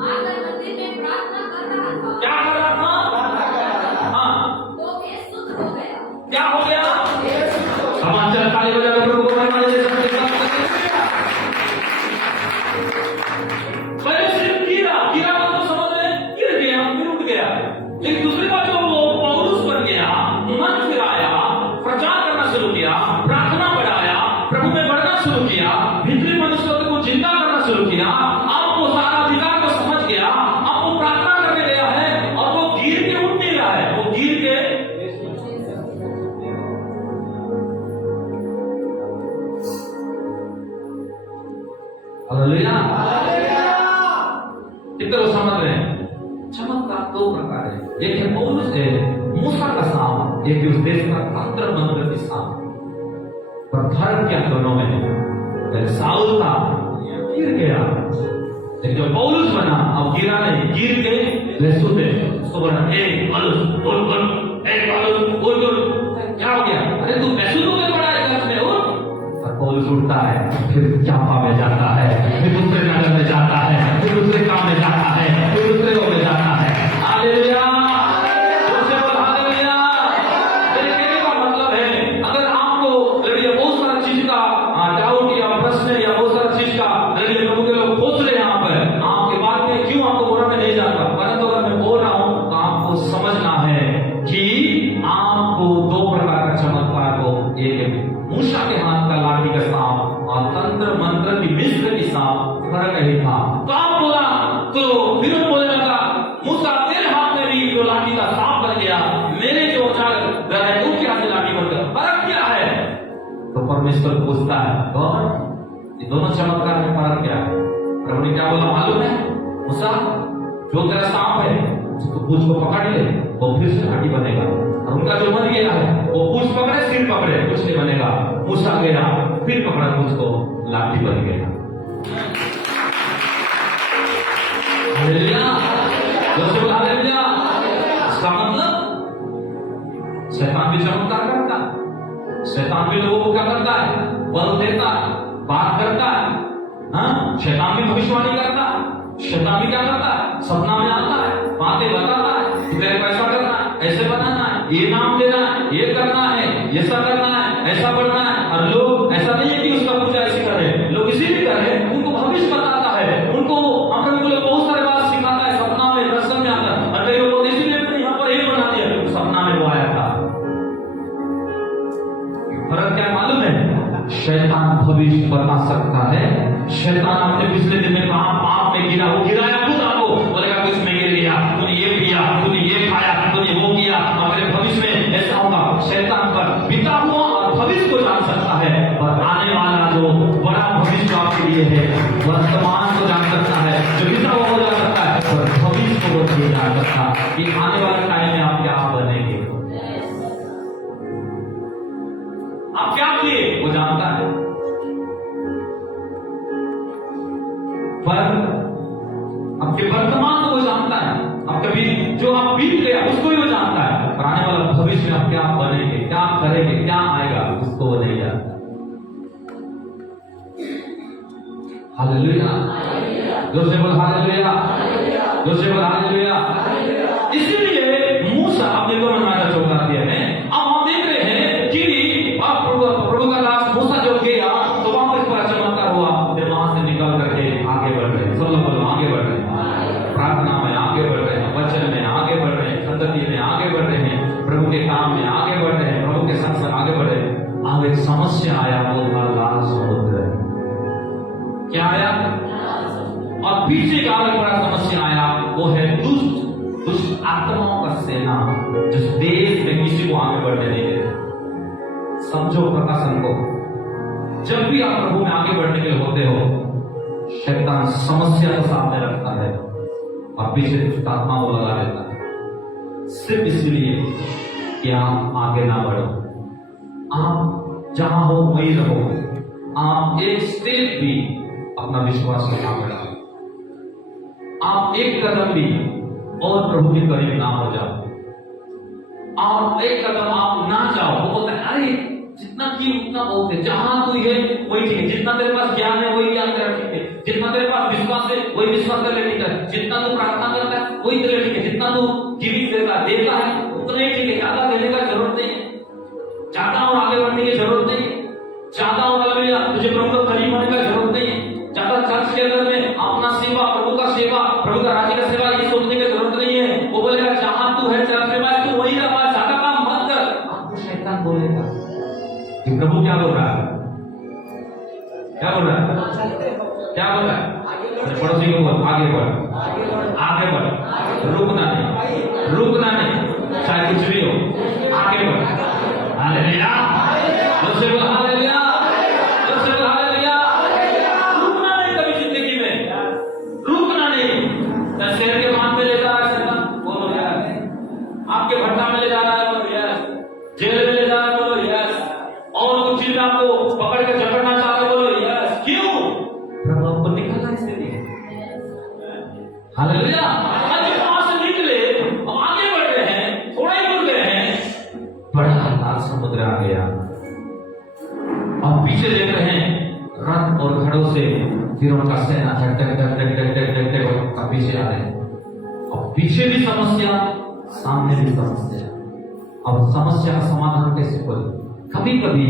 आकर मंदिर में प्रार्थना कर रहा था। क्या कर रहा था? हाँ, तो वे शुद्ध हो गया। क्या हो गया? समाचार ताली बजा के प्रभु को महिमा दे सकते हैं। पहले सिर्फ गिरा मतलब समझ में गिर गया, फिर उठ गया। लेकिन दूसरी बात, जो वो पौलुस बन गया, मन फिराया, प्रचार करना शुरू किया, प्रार्थना बढ़ाया, प्रभु में बढ़ना शुरू किया, भीतरी मनुष्य को जिंदा करना शुरू किया, आपको सारा अधिकार को समझ गया, आपको प्रार्थना करने गया है, और वो गिर के उठ नहीं रहा है, वो गिर के हालेलुया, कितने लोग समझ रहे हैं? चमत्कार 2 प्रकार है, एक है पौलुस है मूसा का सांप, एक उस देश का अंतर मंत्र की सांप। पर फर्क क्या दोनों में? साउल था, गिर गया, लेकिन जब पौलुस बना, अब गिरा नहीं, गिर के लहसुन थे, उसको बोला, ए पौलुस बोल बोल, ए पौलुस बोल बोल। क्या हो गया? अरे तू लहसुन में पड़ा है घर में, और पौलुस उठता है, फिर जाफा में जाता है, फिर दूसरे नगर में जाता है, फिर दूसरे काम में जाता है, फिर दूसरे को में जाता है। Hallelujah, hallelujah. मेरे कहने का मतलब है, अगर आपको बहुत सारा चीज का डाउट या प्रश्न या बहुत सारा चीज का प्रभु के लोग पूछ रहे हैं, यहाँ पर आपके बात में क्यों आपको बुरा में नहीं जाता, परंतु अगर मैं बोल रहा गया, मेरे जो घर है उनके हाथ से लाठी बन गया, फर्क क्या है? तो परमेश्वर पूछता है, गॉड ये दोनों चमत्कार में फर्क क्या है? प्रभु ने क्या बोला मालूम है? मूसा, जो तेरा सांप है उसको पूंछ को पकड़ ले, वो फिर से लाठी बनेगा। और उनका जो मर गया है वो पूंछ पकड़े सिर पकड़े कुछ नहीं बनेगा। मूसा गया, फिर पकड़ा पूंछ को, लाठी बन गया। हालेलुया, जोर से हालेलुया। इसका मतलब शैतान भी चमत्कार करता है, शैतान भी लोगों को क्या करता है? बल देता है, बात करता है। हाँ, शैतान भी भविष्यवाणी करता है, शैतान भी क्या करता है? सपना में आता है, बातें बताता है, तुझे पैसा करना है, ऐसे बनाना है, ये नाम देना है, ये करना है, ऐसा करना है, ऐसा बढ़ना है। और लोग ऐसा नहीं है कि उसका पूजा ऐसी करे, लोग इसी भी करे, उनको भविष्य बताता है, उनको बहुत सारे बात सिखाता है, सपना में दर्शन में आता है। और कई लोग इसीलिए यहाँ पर ये बना दिया, सपना में वो आया था। फर्क क्या मालूम है? शैतान भविष्य बता सकता है। शैतान आपने पिछले दिन में कहा पाप में गिरा, वो गिराया खुद आपको, बोलेगा किस में गिर गया, तूने ये किया, तूने ये खाया, तूने वो किया, और मेरे भविष्य में ऐसा होगा। शैतान पर बीता हुआ और भविष्य को जान सकता है, और आने वाला जो बड़ा भविष्य आपके लिए है, वर्तमान को जान सकता है, जो बीता हुआ हो जा सकता है, और भविष्य को वो नहीं जान सकता कि आने वाले टाइम में आप क्या बनेंगे, आप क्या किए वो जानता है। पर आपके वर्तमान को वो जानता है, आप कभी जो आप बीत गया उसको भी वो जानता है, पर आने वाला भविष्य में आप क्या बनेंगे, क्या करेंगे, क्या आएगा, उसको वो नहीं जानता। हालेलुया, जो से बोल हालेलुया, जो से बोल हालेलुया। इसीलिए मूसा अपने को मनमाना चौका दिया है। अब हम देख रहे हैं कि प्रभु का दास मूसा जो गया तो वहां पर पूरा चमत्कार हुआ, फिर वहां से निकल करके आगे बढ़ रहे, सब लोग बोलो आगे बढ़ रहे, प्रार्थना में आगे बढ़ रहे हैं, वचन में आगे बढ़ रहे हैं, संतति में आगे बढ़ रहे हैं, प्रभु के काम में आगे बढ़ रहे हैं, प्रभु के संग संग आगे बढ़ रहे हैं। अब एक समस्या आया, वो था लाल समुद्र। क्या आया? और पीछे का एक बड़ा समस्या आया, वो है दुष्ट आत्माओं का सेना, जिस देश में किसी को आगे बढ़ने नहीं देते। समझो प्रकाशन को, जब भी आप प्रभु में आगे बढ़ने के लिए होते हो, शैतान समस्या को सामने रखता है और पीछे दुष्ट आत्मा को लगा देता है, सिर्फ इसलिए कि आप आगे ना बढ़ो। आप जहां हो वहीं रहो, आप एक स्टेप भी अपना विश्वास में ना बढ़ाओ, आप एक कदम भी और प्रभु के करीब ना हो जाओ, और एक कदम आप ना जाओ। वो बोलता है अरे जितना की उतना बहुत है, जहां तू है वही ठीक है, जितना तेरे पास ज्ञान है वही ज्ञान कर ठीक है, जितना तेरे पास विश्वास है वही विश्वास कर ले ठीक है, जितना तू प्रार्थना करता है वही तेरे लिए ठीक है, जितना तू जीवित देता है उतना ही ठीक है, ज्यादा देने का जरूरत नहीं है, ज्यादा और आगे बढ़ने की जरूरत नहीं है, ज्यादा और आगे तुझे प्रभु का करीब होने का जरूरत नहीं है, ज्यादा चर्च के अंदर में अपना सेवा, प्रभु का राज्य का सेवा ये सोचने की जरूरत नहीं है। वो बोलेगा जहां तू है चर्च में तू वही रहा, ज्यादा काम मत कर। आपको शैतान बोलेगा कि प्रभु क्या बोल रहा है, क्या बोल रहा है, क्या बोल रहा है? पड़ोसी को बोल आगे बढ़, आगे बढ़, रुकना नहीं, चाहे कुछ भी हो, आगे बढ़। हालेलुया, जोर से बोल हालेलुया, जोर से बोल हालेलुया। रुकना नहीं कभी जिंदगी में, रुकना नहीं। शहर के बांध में ले जा रहा है शैतान, बोलो यस। आपके भट्टा में ले जा रहा है, बोलो यस। जेल में ले जा रहा है, बोलो यस। और कुछ चीज आपको पकड़ के झपटना चाह रहे, बोलो यस। क्यों? प्रभु आपको निकालना है इसलिए। हालेलुया। आज वहां से निकले, आगे बढ़ रहे हैं, थोड़ा ही दूर गए हैं, बड़ा लाल समुद्र आ गया। अब पीछे देख रहे हैं रथ और घड़ों से फिर उनका सेना धक धक धक धक धक धक धक धक धक पीछे आ रहे हैं। और पीछे भी समस्या, सामने भी समस्या। अब समस्या का समाधान कैसे करें? कभी कभी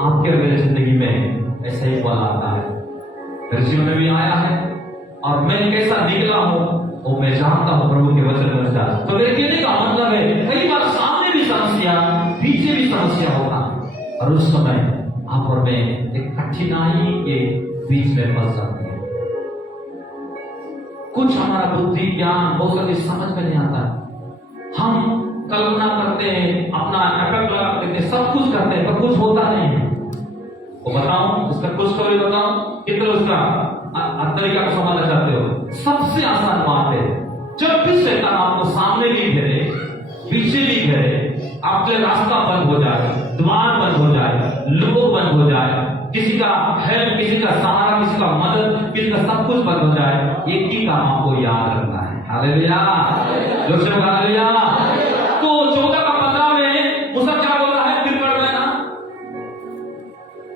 आपके मेरे जिंदगी में ऐसा ही पल आता है, मेरे जीवन में भी आया है, और मैं कैसा निकला हूं वो मैं जानता हूं प्रभु के वचन में अनुसार। तो मेरे कहने का मतलब है कई बार सामने भी समस्या, पीछे भी समस्या होगा, और उस समय आप और मैं एक कठिनाई के बीच में फंस जाते हैं। कुछ हमारा बुद्धि ज्ञान बहुत सारी समझ में नहीं आता। हम कल वो बताऊं, उसका कुछ तो भी बताऊं, कितना उसका तरीका को समझना चाहते हो? सबसे आसान बात है, जब भी शैतान आपको सामने भी घेरे, पीछे भी घेरे, आपके रास्ता बंद हो जाए, द्वार बंद हो जाए, लोग बंद हो जाए, किसी का हेल्प, किसी का सहारा, किसी का मदद, किसी का सब कुछ बंद हो जाए, एक ही काम आपको याद रखना है। हालेलुया, जोर से हालेलुया। तो 14 का 15 में मूसा क्या बोल रहा है? फिर पढ़ लेना।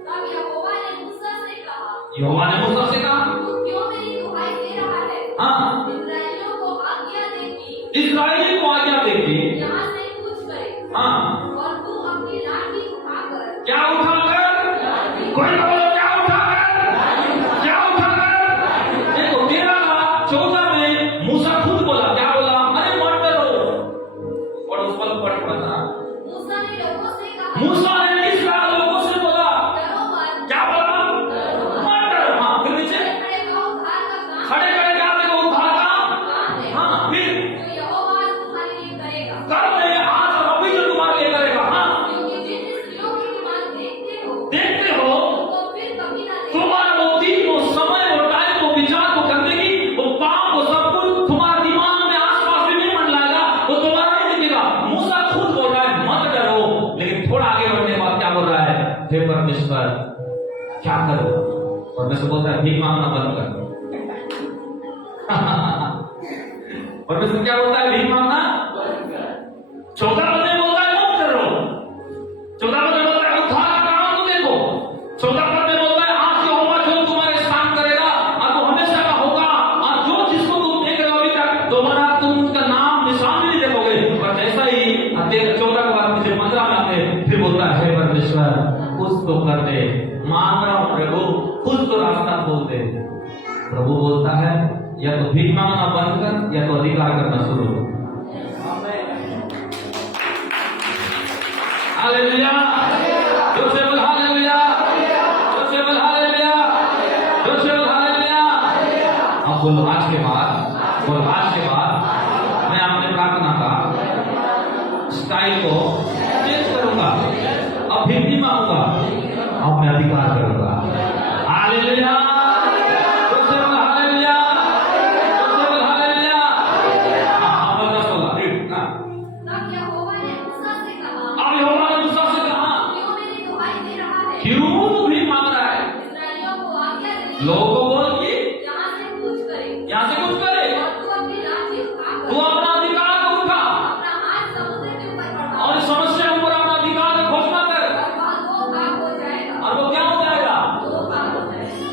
तब यहोवा ने मूसा से कहा, यहोवा ने मूसा से कहा, तू क्यों मेरी दुहाई दे रहा है? हाँ, इस्राएलियों को आज्ञा दे कि इस्राएली को आज्ञा दे के यहाँ से कूच करे, हाँ, और तू अपनी लाठी उठाकर, क्या उठाकर? कोई बोलो, क्या उठाकर? क्या उठाकर? देखो 13:14 में मूसा खुद बोला, क्या बोला? अरे मत डरो। और उस पल पढ़ पड़ा, मूसा ने लोगों से कहा, मूसा ने इस्राएल लोगों से बोला, डरो मत, क्या बोला? मत डरो। हाँ, फिर नीचे खड़े रहो, उद्धार का काम खड़े खड़े क्या देखो, उद्धार का काम है, हाँ, फिर जो यहोवा आज तुम्हारे लिए करेगा। कर ले, आज और अभी जो तुम्हारे लिए करेगा। हाँ, क्योंकि जिन स्त्रियों की डिमांड देखते हो तो फिर कभी ना देखो। तुम्हारा वो दिन, वो समय, वो टाइम, वो विचार को करने की, वो काम, वो सब कुछ तुम्हारा दिमाग में आसपास भी नहीं मंडलाएगा, वो तुम्हारा नहीं दिखेगा। मूसा खुद बोल रहा है मत डरो, लेकिन थोड़ा आगे बढ़ने के बाद क्या बोल रहा है? हे परमेश्वर, क्या करो? परमेश्वर बोलता है भीख मांगना बंद कर। परमेश्वर क्या बोलता है? भीख मांगना। 14 बजे बोलता है मत डरो, 14 बजे बोलता है उद्धार का काम तुम देखो, 14 पद में बोलता है आज यहोवा जो तुम्हारे स्थान करेगा और वो हमेशा का होगा, और जो जिसको तुम देख रहे हो अभी तक दोबारा तुम उसका नाम निशान नहीं देखोगे। पर जैसा ही 14 के बाद मुझे 15 में आते, फिर बोलता है हे परमेश्वर कुछ तो कर दे, मांग रहा हूं प्रभु, कुछ तो रास्ता खोल दे। प्रभु बोलता है या तो भीख मांगना बंद कर, या तो अधिकार करना शुरू कर। हालेलुया, जोर से बोल हालेलुया, जोर से बोल हालेलुया, जोर से बोल हालेलुया। अब बोलो आज के बाद, बोलो आज के बाद मैं अपने प्रार्थना का स्टाइल को चेंज करूंगा। अब भीख नहीं मांगूंगा, अब मैं अधिकार करूंगा। हालेलुया, जोर से बोल हालेलुया, जोर से बोल हालेलुया। हाँ, 16 रीड। तब यहोवा ने मूसा से कहा, अब यहोवा ने मूसा से कहा, क्यों मेरी दुहाई दे रहा है? क्यों तू भीख मांग रहा है? इस्राएलियों को आज्ञा दे लोगों को बोल कि यहाँ से कूच करे, यहाँ से कुछ करे, और तू अपनी लाठी उठाकर तू अपना अधिकार को उठा अपना हाथ समुद्र के ऊपर बढ़ा, और इस समस्या के ऊपर अपना अधिकार की घोषणा कर, और वह दो भाग हो जाएगा। और वो क्या हो जाएगा? दो भाग हो जाएगा।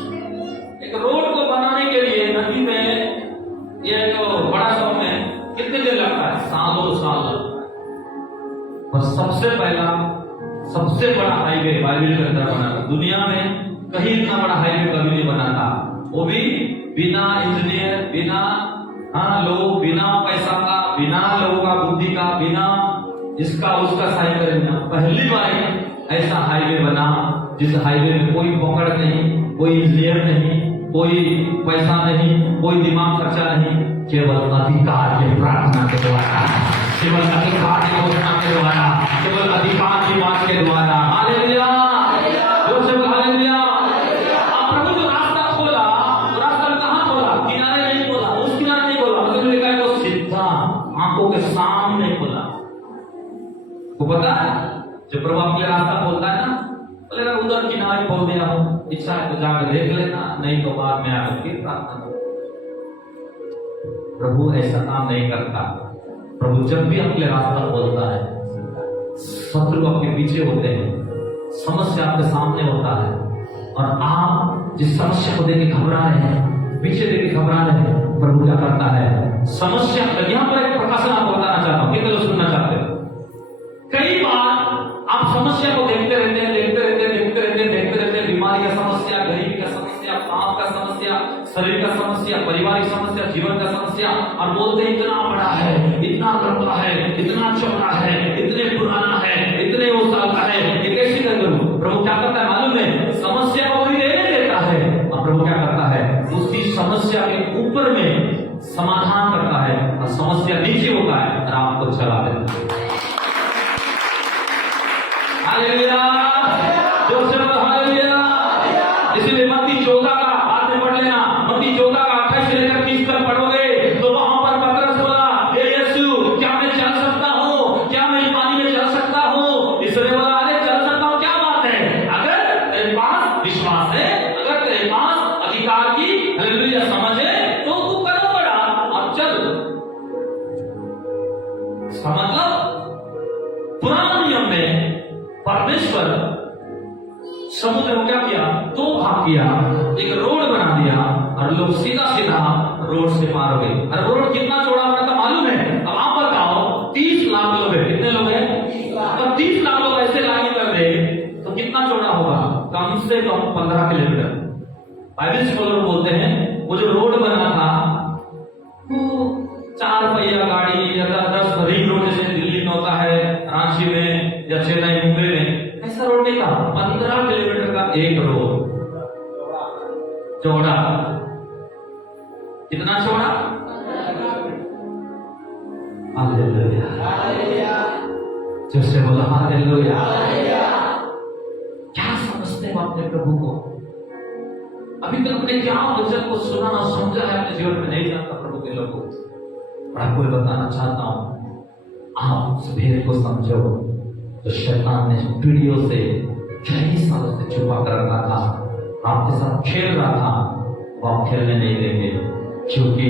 एक रोड को बनाने के लिए नदी में ये जो बड़ा शहर में कितने दिन लगता है? सालों साल लगता है। और सबसे पहला, सबसे बड़ा हाईवे बाइबल के अंदर बना था। दुनिया में कहीं इतना बड़ा हाईवे कभी नहीं बना था, वो भी बिना इंजीनियर, बिना लोग, बिना पैसा का, बिना लोगों का बुद्धि का, बिना इसका उसका सहाय करेगा। पहली बार ऐसा हाईवे बना जिस हाईवे में कोई पकड़ नहीं, कोई इंजीनियर नहीं, कोई पैसा नहीं, कोई दिमाग खर्चा नहीं, केवल अधिकार के प्रार्थना के द्वारा, केवल अधिकार की घोषणा के द्वारा, केवल अधिकार की बात के द्वारा। हालेलुया, जोर से बोल हालेलुया। आप प्रभु जो रास्ता खोला, वो रास्ता कहाँ खोला? किनारे नहीं खोला, उस किनारे नहीं खोला, मतलब लिखा है वो सीधा आंखों के सामने खोला। वो पता है जब प्रभु आपके रास्ता खोलता है ना, बोलेगा उधर किनारे खोल दिया हो, इच्छा है तो जाकर देख लेना, नहीं तो बाद में आकर के प्रार्थना करो। प्रभु ऐसा काम नहीं करता। प्रभु जब भी आपके रास्ता खोलता है, शत्रु आपके पीछे होते हैं, समस्या आपके सामने होता है, और आप जिस समस्या को देख घबरा रहे हैं, पीछे देख के घबरा रहे हैं, प्रभु क्या करता है? समस्या, यहाँ पर एक प्रकाशन आपको बताना चाहता हूँ, कितने लोग सुनना चाहते हो? कई बार आप समस्या को देखते रहते हैं, बीमारी का समस्या, गरीबी का समस्या, काम का समस्या, शरीर का समस्या, पारिवारिक समस्या, जीवन का समस्या, और बोलते इतना बड़ा है, इतना लंबा है, इतना चौड़ा है, इतने पुराना है, इतने वो साल का है, ये कैसे कर करूं? प्रभु क्या करता है मालूम है? समस्या को ही लेने देता है, और प्रभु क्या करता है? उसी समस्या के ऊपर में समाधान करता है, और समस्या नीचे होता है और आपको चला देता है। हालेलुया, जोर से बोलो हालेलुया। इसका मतलब पुराने नियम में परमेश्वर समुद्र को क्या किया, दो भाग किया, एक रोड बना दिया और लोग सीधा सीधा रोड से पार हो गए। और रोड कितना चौड़ा बना था मालूम है? अब आप बताओ, 30 लाख लोग हैं। कितने लोग हैं? तो 30 लाख लोग ऐसे लाइन कर दे तो कितना चौड़ा होगा? कम से कम 15 किलोमीटर। बाइबल स्कॉलर बोलते हैं वो जो रोड बना था वो 4 पहिया गाड़ी या 10 रिंग रोड जैसे दिल्ली में होता है, रांची में या चेन्नई मुंबई में, ऐसा रोड नहीं था। 15 किलोमीटर का एक रोड चौड़ा। कितना चौड़ा? हालेलुया। जैसे बोला हालेलुया। क्या समझते हैं अपने प्रभु को? अभी तक अपने क्या वचन को सुना ना समझा है अपने जीवन में नहीं जानता प्रभु के लोगों। और आपको बताना चाहता हूं, आप उस भेद को समझो जो शैतान ने पीढ़ियों से कई सालों से छुपा कर रखा था, आपके साथ खेल रहा था, वो आप खेलने नहीं देंगे। क्योंकि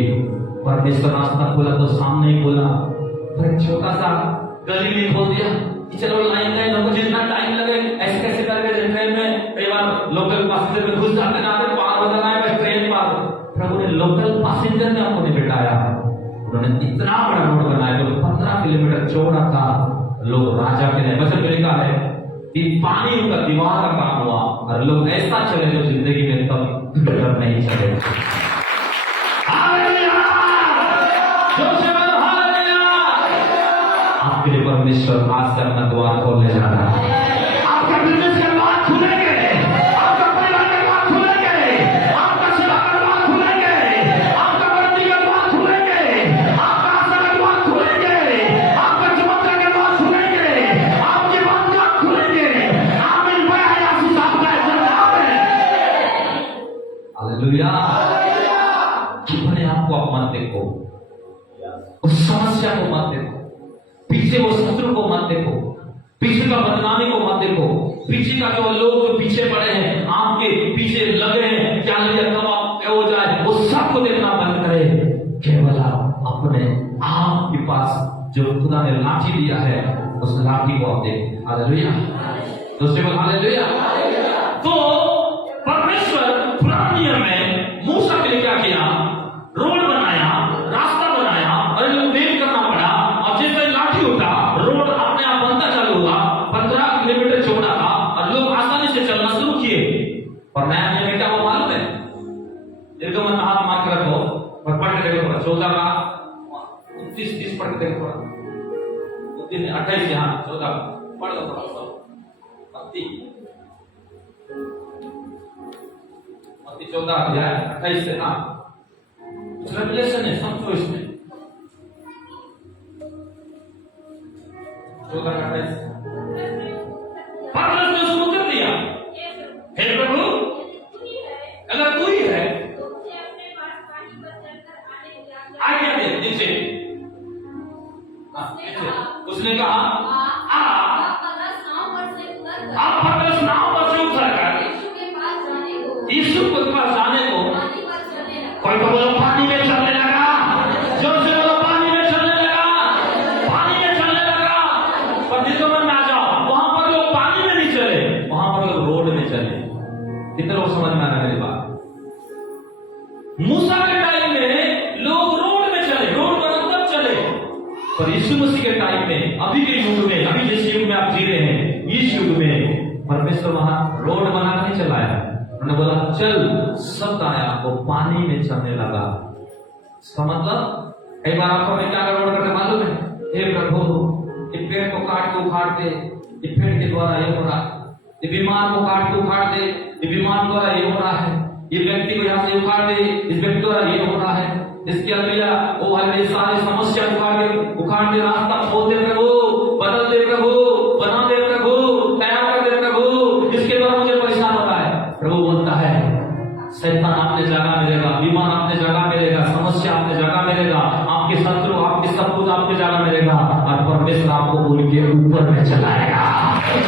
परमेश्वर रास्ता खोला तो सामने ही खोला, पर एक छोटा सा गली में खोल दिया कि चलो लाइन लाइन हमको जितना टाइम लगे ऐसे कैसे करके ट्रेन में कई बार लोकल पैसेंजर में घुस जाते ना, पार हो जाना है बस ट्रेन पार। प्रभु ने लोकल पैसेंजर ने हमको नहीं बिठाया, उन्होंने इतना बड़ा रोड बनाया जो 15 किलोमीटर चौड़ा था। लोग राजा के लिए वचन में लिखा है कि पानी उनका दीवार का काम हुआ और लोग ऐसा चले जो जिंदगी में तब डर नहीं चले। आपके लिए परमेश्वर आज से अपना द्वार खोलने जा रहा है। आपका बिजनेस के द्वार खुलेंगे, आपका परिवार के द्वार खुलेंगे, आपका सेवा के द्वार खुलेंगे, आपका बंदी के द्वार खुलेंगे, आपका आशा के द्वार खुलेंगे, आपका चमत्कार के द्वार खुलेंगे, आपके बंदी खुलेंगे। आमीन भाई, आशीष आपका जवाब है। हालेलुया। अपने आप को आप मत देखो, उस समस्या को मत देखो, पीछे वो शत्रु को मत देखो, पीछे का बदनामी को मत देखो, पीछे का जो लोग पीछे पड़े हैं, आपके पीछे लगे हैं, क्या लिया कब आप हो जाए, वो सबको देखना बंद करे। केवल आप अपने आप के पास जो खुदा ने लाठी दिया है उस लाठी को आप देखें। हालेलुया। दूसरे बात हालेलुया। तो परमेश्वर पुराने नियम में मूसा के लिए क्या किया? रोड बनाया, रास्ता बनाया और लोग वेट करना पड़ा। और जैसे लाठी उठा, रोड अपने आप बनता चालू हुआ। 15 किलोमीटर चौड़ा था और लोग आसानी से चलना शुरू किए। और नया नियम में क्या वो मालूम है? इनको मन हाथ मार कर रखो और पढ़ के देखो। 14 का 29 30 पढ़ के देखो। 28 यहाँ 14 पढ़ लो थोड़ा सा। मत्ती 14 अध्याय 28 से। हाँ, रेवलेशन है, समझो इसमें 14 का 28। परमेश्वर ने उसको उत्तर दिया, हे प्रभु, अगर तू ही है आज्ञा दे। नीचे उसने कहा आप पतरस नाव पर से उतरकर यीशु के पास जाने को। कोई तो बोलो पानी में चलने लगा, जोर से बोलो पानी में चलने लगा, पानी में चलने लगा। पर जिसको मन में आ जाओ, वहां पर लोग पानी में नहीं चले, वहां पर लोग रोड में चले। कितने लोग समझ में आ रहा है मेरी बात? मूसा के टाइम में लोग रोड में चले, रोड पर तब चले। पर यीशु मसीह के टाइम में, अभी के युग में, अभी जिस युग में आप जी रहे हैं, इस युग में परमेश्वर वहां रोड बना नहीं चलाया। उन्होंने बोला चल, सब आया, वो पानी में चलने लगा। इसका मतलब कई बार आपको मैं क्या रोड करने मालूम है? हे प्रभु, ये पेड़ को काट के उखाड़ दे, ये पेड़ के द्वारा ये हो रहा है। ये बीमार को काट के उखाड़ दे, ये बीमार द्वारा ये हो रहा है। ये व्यक्ति को यहाँ से उखाड़ दे, इस व्यक्ति द्वारा ये हो रहा है। इसके अलावा वो हमारे सारे समस्या उखाड़ दे, रास्ता खोल दे प्रभु, बदल दे प्रभु, बना दे प्रभु, तैयार कर दे प्रभु, इसके द्वारा मुझे परेशान हो रहा है। प्रभु बोलता है शैतान आपने जगह मिलेगा, बीमार आपने जगह मिलेगा, समस्या आपने जगह मिलेगा, आपके शत्रु, आपके सब कुछ आपके जगह मिलेगा और परमेश्वर आपको उनके ऊपर में चलाएगा।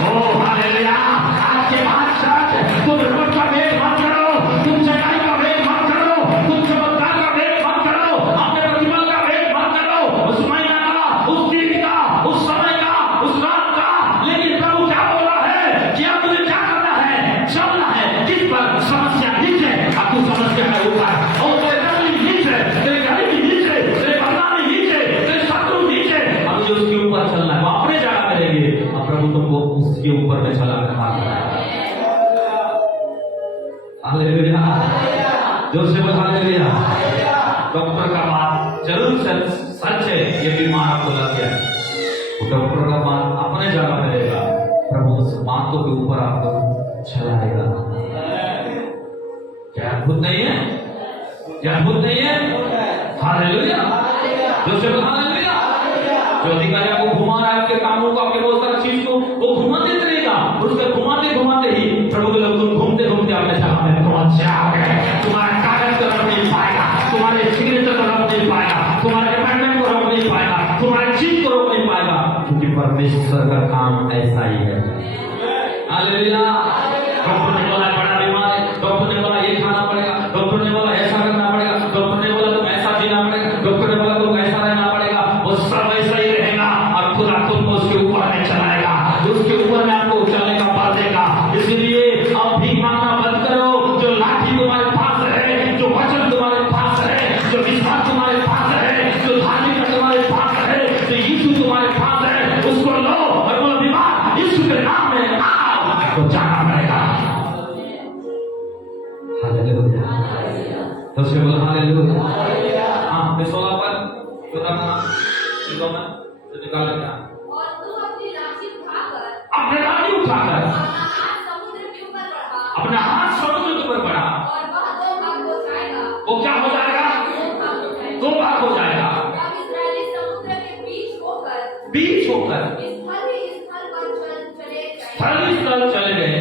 ओ हालेलुया। आज के बाद तुम रोड का वेट मत करो, तुम चढ़ाई का वेट मत करो, तुम चमत्कार का वेट मत करो, अपने प्रतिबल का वेट मत करो। उस महीना का, उस दिन का, जोर से बोल हालेलुया। डॉक्टर का बात जरूर सच है, ये बीमार आपको लग गया है, डॉक्टर का बात अपने जगह पे रहेगा, प्रभु उस बातों के ऊपर आपको चलाएगा। क्या अद्भुत नहीं है? क्या अद्भुत नहीं है? हालेलुया। जो से हालेलुया। जो अधिकारी आपको घुमा रहा है, आपके कामों को, आपके बहुत सारी चीज को वो घुमाते रहेगा, उसके घुमाते घुमाते ही प्रभु के लोग तुम घूमते घूमते अपने जगह में पहुंच जाओगे। तुम्हारा कागज को रख नहीं पाएगा, तुम्हारे सिग्नेचर को रख नहीं पाएगा, तुम्हारे अपॉइंटमेंट को रोक नहीं पाएगा, तुम्हारी चीज को रोक नहीं पाएगा, क्योंकि परमेश्वर का काम ऐसा ही है। हालेलुया। डॉक्टर ने बोला बड़ा बीमार है, डॉक्टर ने बोला ये खाना पड़ेगा, डॉक्टर ने बोला ऐसा करना पड़ेगा, डॉक्टर ने बोला तुम ऐसा जीना पड़ेगा, डॉक्टर ने बोला तुम ऐसा रहना पड़ेगा, वो सब ऐसा ही रहेगा और खुदा तुमको उसके ऊपर में चलाएगा, उसके ऊपर में आपको चलने का बल देगा। इसलिए अब भी मांगना बंद करो। जो लाठी तुम्हारे पास है, जो वचन तुम्हारे पास है, जो विश्वास तुम्हारे पास है, जो धार्मिकता तुम्हारे पास है, जो यीशु तुम्हारे पास है, उसको लो और बोलो बीमार यीशु के नाम में आओ, तो जाना पड़ेगा। हालेलुया। तो से बोलो हालेलुया। हाँ, मैं 16 पर निकाल लेता। और तू अपनी लाठी उठाकर अपने लाठी उठाकर अपना हाथ समुद्र के ऊपर बढ़ा, अपना हाथ समुद्र के ऊपर बढ़ा, और वह दो भाग हो जाएगा। वो क्या हो जाएगा? दो भाग हो जाएगा। दो भाग हो जाएगा। तब इस्राएली समुद्र के बीच होकर स्थल ही स्थल पर चले गए। स्थल ही स्थल चले गए।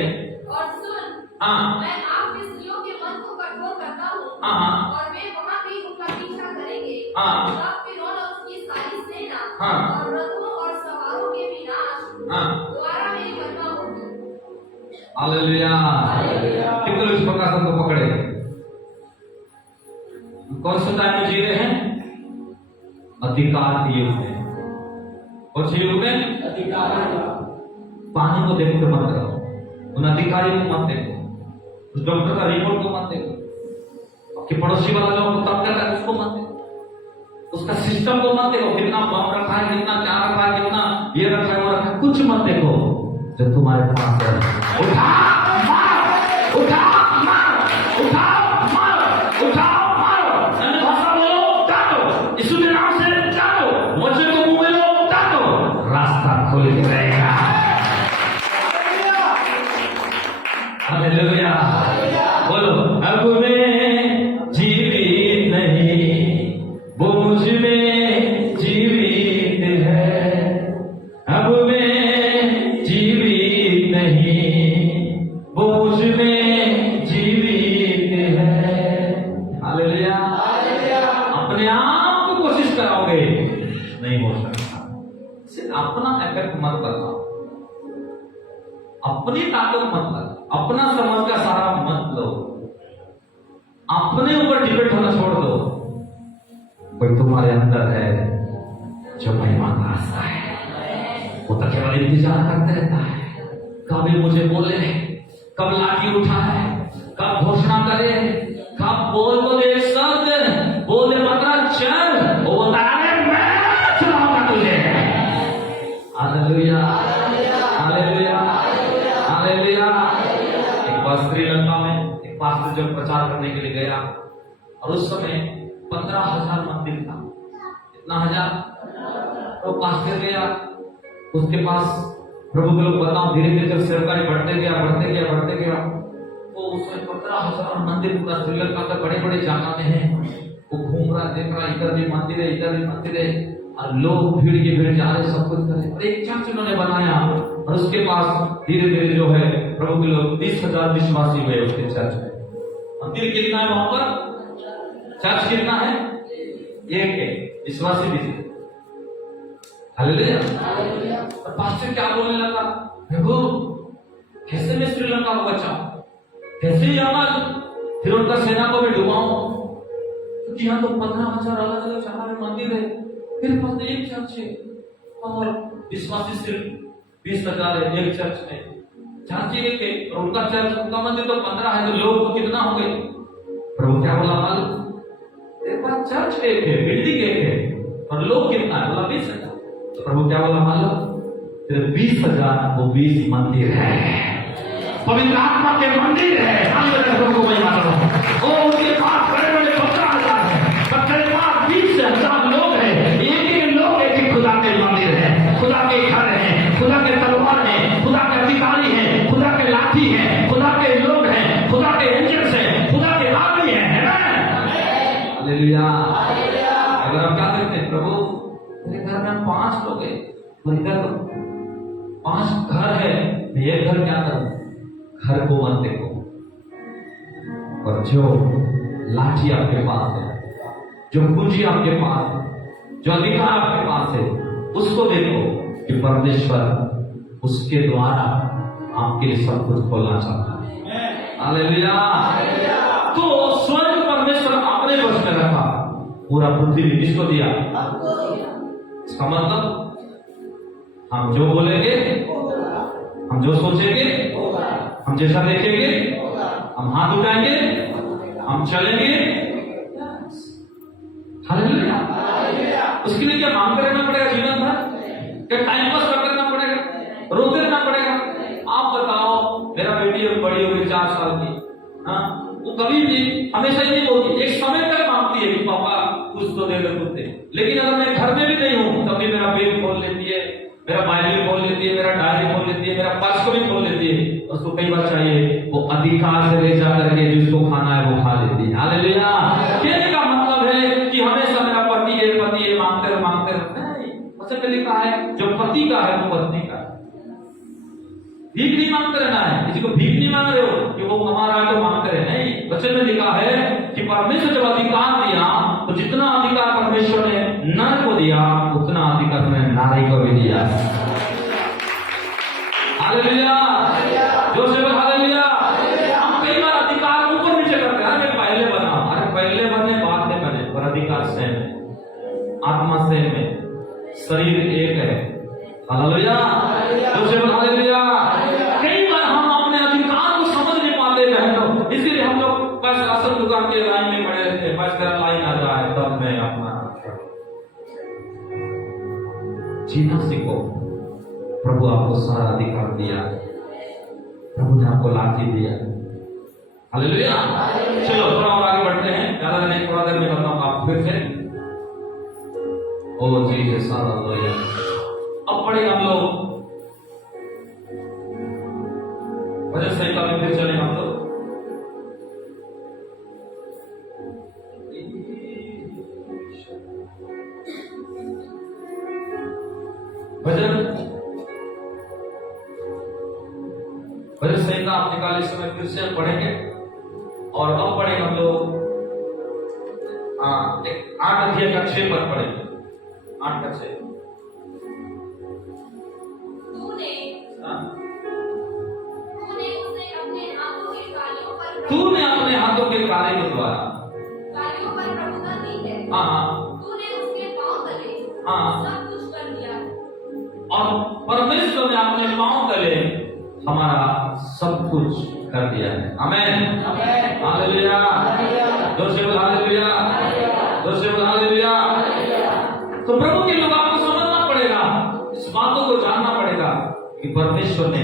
और सुन, हाँ। मैं आप मिस्रियों के मन को कठोर करता हूँ, हाँ। और वे वहाँ भी उनका पीछा करेंगे। हाँ। तब फिरौन और उसकी सारी सेना हाँ। और रथों और सवारों के विनाश हाँ। द्वारा मेरी महिमा होगी। हालेलुया। कितने लोग इस प्रकाशन को पकड़े? कौन सा टाइम में जी रहे हैं? अधिकार के युग में। कौन से युग में? अधिकार। पानी को देखते मत करो, उन अधिकारी को मत देखो, उस डॉक्टर का रिपोर्ट को मत देखो, आपके पड़ोसी वाला जो तब करता है उसको मत देखो, उसका सिस्टम को मत देखो, कितना बम रखा है, कितना क्या रखा है, कितना ये रखा है, वो रखा है, कुछ मत देखो। जो तुम्हारे पास है, उठा मार, उठा मार, उठा मार, उठा मारो, अन्य भाषा बोलो, डालो, यीशु के नाम से डालो, मोचे को मुंह में लो, डालो, रास्ता खुल जाएगा। हालेलुया। बोलो अब मैं जीवित नहीं, वो मुझ में जीवित है, अब मैं जीवित नहीं, वो मुझ में जीवित है। हालेलुया। अपने आप को कोशिश कराओगे, नहीं हो सकता। सिर्फ अपना इफेक्ट मत बनाओ, अपनी ताकत मत लगाओ, अपना समझ का सहारा मत लो, अपने ऊपर डिपेंड होना छोड़ दो। कोई तुम्हारे अंदर है जो महिमा का आशा है, वो तो केवल इंतजार करते रहता है, कब ये मुझे बोले, कब लाठी उठाए, कब घोषणा करे, कब बोल को दे शब्द, बोल दे पत्रा चल, वो बताने मैं चलाऊंगा तुझे। हालेलुया। हालेलुया। हालेलुया। एक बार श्रीलंका में एक पास्टर जब प्रचार करने के लिए गया, और उस समय 15,000 मंदिर था। कितना हजार? तो पास्टर गया, उसके पास प्रभु के लोग बताओ, धीरे धीरे जब सरकारी बढ़ते गया, तो उसमें 15,000 मंदिर पूरा श्रीलंका का बड़े बड़े जगह में है। वो घूम रहा, देख रहा, इधर भी मंदिर है, इधर भी मंदिर है, और लोग भीड़ के भीड़ जा रहे, सब कुछ कर रहे। और एक चर्च उन्होंने बनाया, और उसके पास धीरे धीरे जो है प्रभु के लोग 20,000 विश्वासी हुए उसके चर्च में। मंदिर कितना है वहां पर? चर्च कितना है? एक है, विश्वासी भी थे। हालेलुया। और पास्टर क्या बोलने लगा, प्रभु कैसे मैं श्रीलंका को बचाऊं, कैसे यहाँ फिर उनका सेना को भी डुबाऊं, क्योंकि यहाँ तो 15,000 अलग अलग जगह में मंदिर है, फिर पास एक चर्च है और विश्वासी सिर्फ 20,000 है एक चर्च में। चर्च एक है और उनका चर्च, उनका मंदिर तो 15 है, तो लोग तो कितना होंगे? प्रभु क्या बोला मालूम? एक बार चर्च एक है, बिल्डिंग एक है, और लोग कितना है? बोला 20,000। तो प्रभु क्या बोला मालूम? 20,000 वो 20 मंदिर है। पवित्र आत्मा के मंदिर है। को मैं मान रहा हूँ, ओ उनके पास बड़े बड़े 50,000 है, 20,000 लोग हैं। एक लोग एक खुदा के मंदिर है, खुदा के घर है, खुदा के तलवार है, खुदा के अधिकारी है, खुदा के लाठी है, खुदा के लोग हैं, खुदा के एंजल्स हैं, खुदा के आदमी है। हालेलुया। अगर हम क्या करते हैं, प्रभु मेरे घर में 5 लोग हैं, इधर 5 घर है, मैं एक घर क्या करूं? घर को मत देखो, और जो लाठी आपके पास है, जो पूंजी आपके पास है, जो अधिकार आपके पास है, उसको देखो कि परमेश्वर उसके द्वारा आपके लिए सब कुछ खोलना चाहता है। हालेलुया। तो स्वयं परमेश्वर अपने वश में रखा, पूरा पृथ्वी किसको दिया? इसका मतलब हम जो बोलेंगे, हम जो सोचेंगे, हम जैसा देखेंगे, हम हाथ उठाएंगे, हम चलेंगे। हालेलुया। उसके लिए क्या मांग करना पड़ेगा जीवन भर? क्या टाइम पास करना पड़ेगा? रोते रहना पड़ेगा? आप बताओ, मेरा बेटी अब बड़ी होगी 4 साल की, हाँ, वो कभी भी हमेशा ही नहीं बोलती, एक समय तक मांगती है कि पापा कुछ तो दे दो कुछ दे। लेकिन अगर मैं घर में भी नहीं हूं तब भी मेरा बैग खोल लेती है, मेरा बाइबल खोल लेती है, मेरा डायरी खोल लेती है, मेरा पर्स को भी खोल लेती है। उसको कई बार चाहिए, वो अधिकार से ले जा करके जिसको खाना है वो खा लेती है। हालेलुया। कहने का मतलब है कि हमेशा मेरा पति है मांगते रहो नहीं। वचन में लिखा है जो पति का है वो पत्नी का है। भीख नहीं मांगते रहना है, किसी को भीख नहीं मांग रहे हो कि वो हमारा है तो मांगते रहे, नहीं। वचन में लिखा है कि परमेश्वर जब अधिकार दिया तो जितना अधिकार परमेश्वर ने नर को दिया उतना अधिकार ने नारी को भी दिया। हालेलुया। जो से हालेलुया। हम कई बार अधिकार ऊपर नीचे करते हैं, अरे पहले बना, अरे पहले बने बाद में बने, पर अधिकार सेम है, आत्मा सेम है, शरीर एक है। हालेलुया। जो से हालेलुया। कई बार हम अपने अधिकार को समझ नहीं पाते बहनों, इसीलिए हम लोग बस राशन दुकान के लाइन में खड़े रहते हैं, बस तेरा लाइन आ जाए तब मैं अपना जीना सीखो। प्रभु आपको सारा अधिकार दिया, प्रभु ने आपको लाठी दिया। हालेलुया। चलो थोड़ा और आगे बढ़ते हैं, ज्यादा नहीं, थोड़ा देर में बताऊंगा आप फिर से। ओ जी है सारा लोया। अब पढ़े हम लोग भजन संहिता में, फिर चले हम लोग भजन संहिता आप निकाले समय फिर से हम पढ़ेंगे। और अब पढ़े हम लोग 8 अध्याय का 6 पद पढ़ेंगे। 8 का 6। तूने अपने हाथों के कार्य के द्वारा कार्यों पर प्रभुता दी है। हाँ, तूने उसके पांव तले सब कुछ कर दिया। और परमेश्वर ने अपने पांव तले हमारा सब कुछ कर दिया है। आमीन। हालेलुया। जोर से बोल हालेलुया। जोर से बोल हालेलुया। तो प्रभु के लोग आपको समझना पड़ेगा, इस बातों को जानना पड़ेगा कि परमेश्वर ने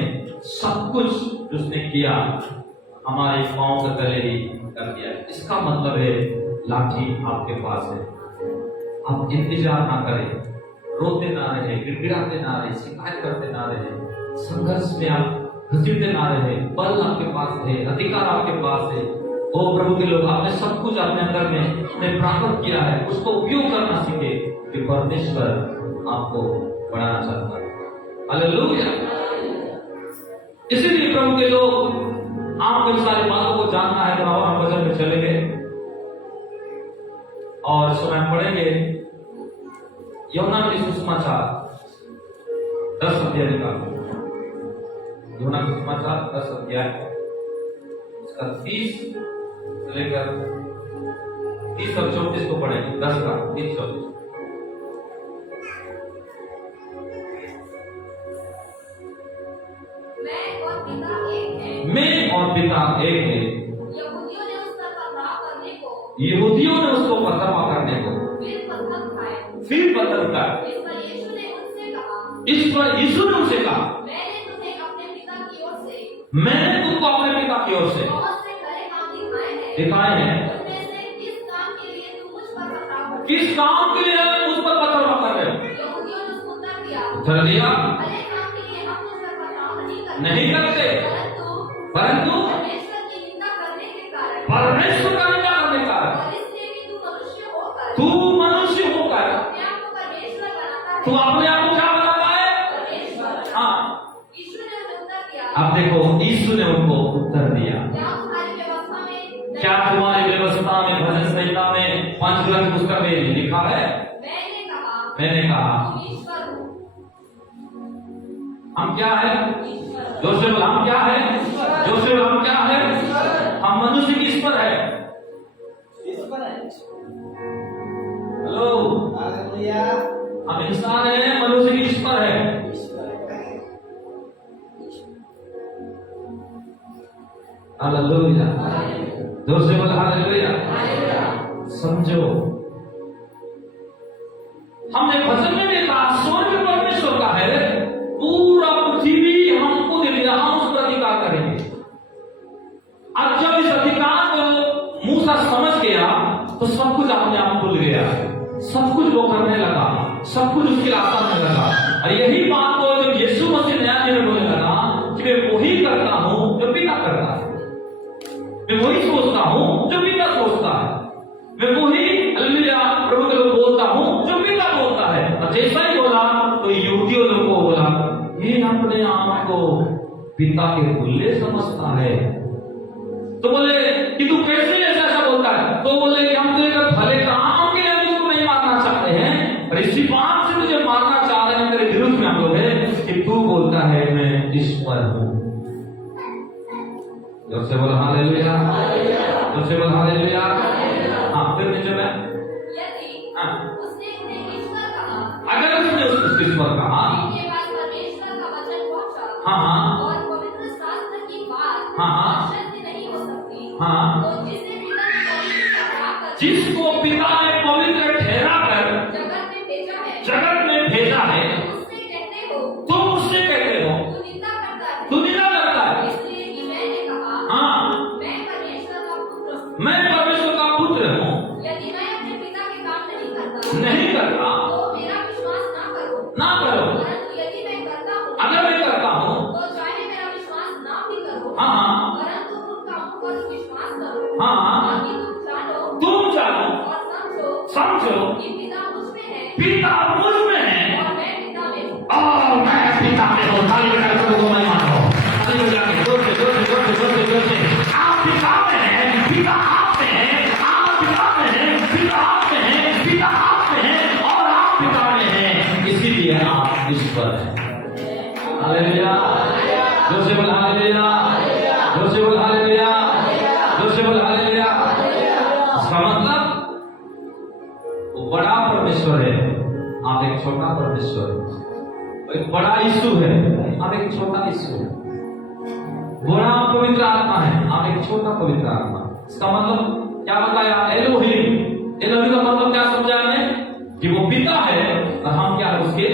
सब कुछ उसने किया हमारे पांव के तले ही कर दिया। इसका मतलब है लाठी आपके पास है, आप इंतजार ना करें, रोते ना रहे, गिड़गिड़ाते ना रहे, शिकायत करते ना रहे, संघर्ष में आप घसीटते ना रहे। बल आपके पास है, अधिकार आपके पास है। ओ प्रभु के लोग, आपने सब कुछ अपने अंदर में प्राप्त किया है, उसको उपयोग करना सीखे कि परमेश्वर आपको बढ़ाना चाहता है। हालेलुया। इसीलिए प्रभु के लोग, आपको इन सारी बातों को जानना है, तो हम वचन में चलेंगे और समय पढ़ेंगे यूहन्ना के सुसमाचार 10 अध्याय का। यूहन्ना के सुसमाचार 10 अध्याय इसका 30 से लेकर 30 और 34 को पढ़ेंगे। 10 का 30-34। मैं और पिता एक है। यहूदियों ने उसका पथराव करने को फिर पत्थर खाए। इस पर यीशु ने उनसे कहा, इस पर यीशु ने उनसे कहा, मैंने तुम्हें अपने पिता की ओर से मैंने तुमको अपने पिता की ओर से बहुत से खरे काम दिखाए दिखाए हैं। उनमें से किस काम के लिए तुम मुझ पर पथराव करते किस काम के लिए मुझ पर पथराव कर रहे हो? हो? यहूदियों ने उसको उत्तर दिया, उत्तर दिया, भले काम के लिए हम तुझ पर पथराव नहीं करते, परंतु परमेश्वर की निंदा करने के कारण परमेश्वर का निंदा करने का और इसलिए कि तू मनुष्य होकर तू मनुष्य होकर अपने आप को परमेश्वर बनाता है। तू अपने आप को क्या बनाता है? परमेश्वर। हाँ, यीशु ने उन्हें उत्तर दिया, अब देखो यीशु ने उनको उत्तर दिया, क्या तुम्हारी व्यवस्था में क्या तुम्हारी व्यवस्था में भजन संहिता में 5 ग्रंथ पुस्तक में लिखा है? मैंने कहा तुम ईश्वर हो। हम क्या है? ईश्वर। जोर से बोल, हम क्या है? जोर से बोल, हम क्या है? हम मनुष्य की ईश्वर है। हेलो, हम इंसान है, मनुष्य की ईश्वर है। हालेलुया, जोर से बोल हालेलुया। समझो, हमने भजन में भी कहा स्वर्ग परमेश्वर का है, पूरा पृथ्वी हमको दे दिया, हम उस पर अधिकार करेंगे। अब जब इस अधिकार को मूसा समझ गया तो सब कुछ अपने आप खुल गया, सब कुछ वो करने लगा, सब कुछ उसके रास्ता में लगा। और यही बात को जब यीशु मसीह नया नियम बोलने लगा कि मैं वही करता हूं जो पिता करता है, मैं वही सोचता हूं जो पिता सोचता है, मैं वही हालेलुया प्रभु के लोग बोलता हूं जो पिता बोलता है। और जैसा ही बोला तो यहूदियों लोगों को बोला ये अपने आप को पिता के तुल्य समझता है। तो बोले कि तू कैसे ऐसा ऐसा बोलता है? तो बोले कि हम तेरे भले काम के लिए हम इसको नहीं मारना चाहते हैं, और इसी बात से तुझे मारना चाह रहे हैं, तेरे विरुद्ध में हम लोग हैं कि तू बोलता है मैं ईश्वर हूं। जोर से बोल हालेलुया, जोर से बोल हालेलुया। हाँ, फिर नीचे में यदि हाँ, उसने उन्हें ईश्वर कहा, अगर उसने उस ईश्वर कहा, इनके पास परमेश्वर का वचन पहुंचा, हाँ, और पवित्र शास्त्र की बात हाँ, सत्य नहीं हो सकती, हाँ, तो जिसको पिता ने पवित्र ठहरा कर जगत में भेजा है, जगत में भेजा है, उससे कहते हो, तुम उससे कहते हो तू निंदा करता है, तू निंदा करता है। इसलिए कि मैंने कहा, हाँ, मैं परमेश्वर का पुत्र हूँ। मैं परमेश्वर का पुत्र हूँ। यदि मैं अपने पिता के काम नहीं नहीं करता तो मेरा विश्वास ना करो, परंतु यदि मैं करता हूँ, अगर मैं करता हूँ तो चाहे मेरा विश्वास ना भी करो, हाँ, परंतु उन कामों पर विश्वास करो, हाँ, ताकि तुम जानो और समझो कि पिता मुझ में है, पिता मुझ में है और मैं पिता में हूँ। और मैं पिता में हूँ। हालेलुया, प्रभु मैं मानो। हालेलुया, जोर से जोर से जोर से जोर से जोर से। आप पिता में हैं, पिता आप में है, आप पिता में हैं, पिता आप में है, पिता आप में है और आप पिता में हैं, इसीलिए आप ईश्वर हैं। हालेलुया, जोर से बोल हालेलुया, जोर से बोल हालेलुया, जोर से बोल हालेलुया। इसका मतलब वो बड़ा परमेश्वर है, आप एक छोटा परमेश्वर है। एक बड़ा यीशु है, आप एक छोटा यीशु है। बड़ा पवित्र आत्मा है, आप एक छोटा पवित्र आत्मा। इसका मतलब क्या बताया? एलोहिम, एलोहिम का मतलब क्या समझा हमें? कि वो पिता है और हम क्या है उसके?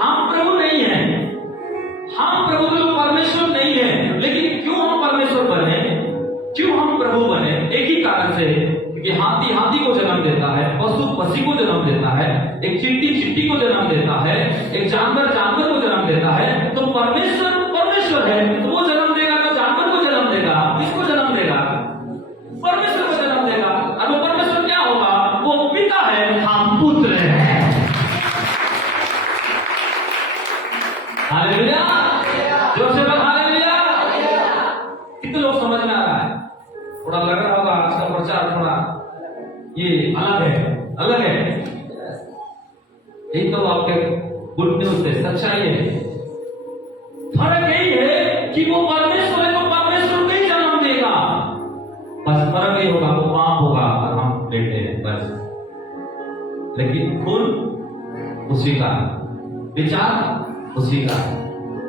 हम प्रभु नहीं है, हम प्रभु के परमेश्वर नहीं है। लेकिन क्यों हम परमेश्वर बने, क्यों हम प्रभु बने? एक ही कारण से, क्योंकि हाथी हाथी को जन्म देता है, पशु पक्षी को जन्म देता है, एक चींटी चींटी को जन्म देता है, एक जानवर जानवर को जन्म देता है। तो परमेश्वर परमेश्वर है, तो वो जन्म देगा तो जानवर को जन्म देगा, किसको जन्म देगा? परमेश्वर को जन्म देगा। और वो परमेश्वर क्या होगा? वो पिता है, हम पुत्र हैं। हालेलुया, जोर से बोल हालेलुया। कितने लोग समझ में आ रहा है? थोड़ा लग रहा होगा आज का प्रचार थोड़ा ये अलग है, अलग है। यही तो आपके गुड न्यूज है, सच्चाई है। फर्क यही है कि वो परमेश्वर है तो परमेश्वर को ही जन्म देगा, बस फर्क यही होगा, वो पाप होगा और हम बेटे हैं बस। लेकिन खून उसी का, विचार उसी का,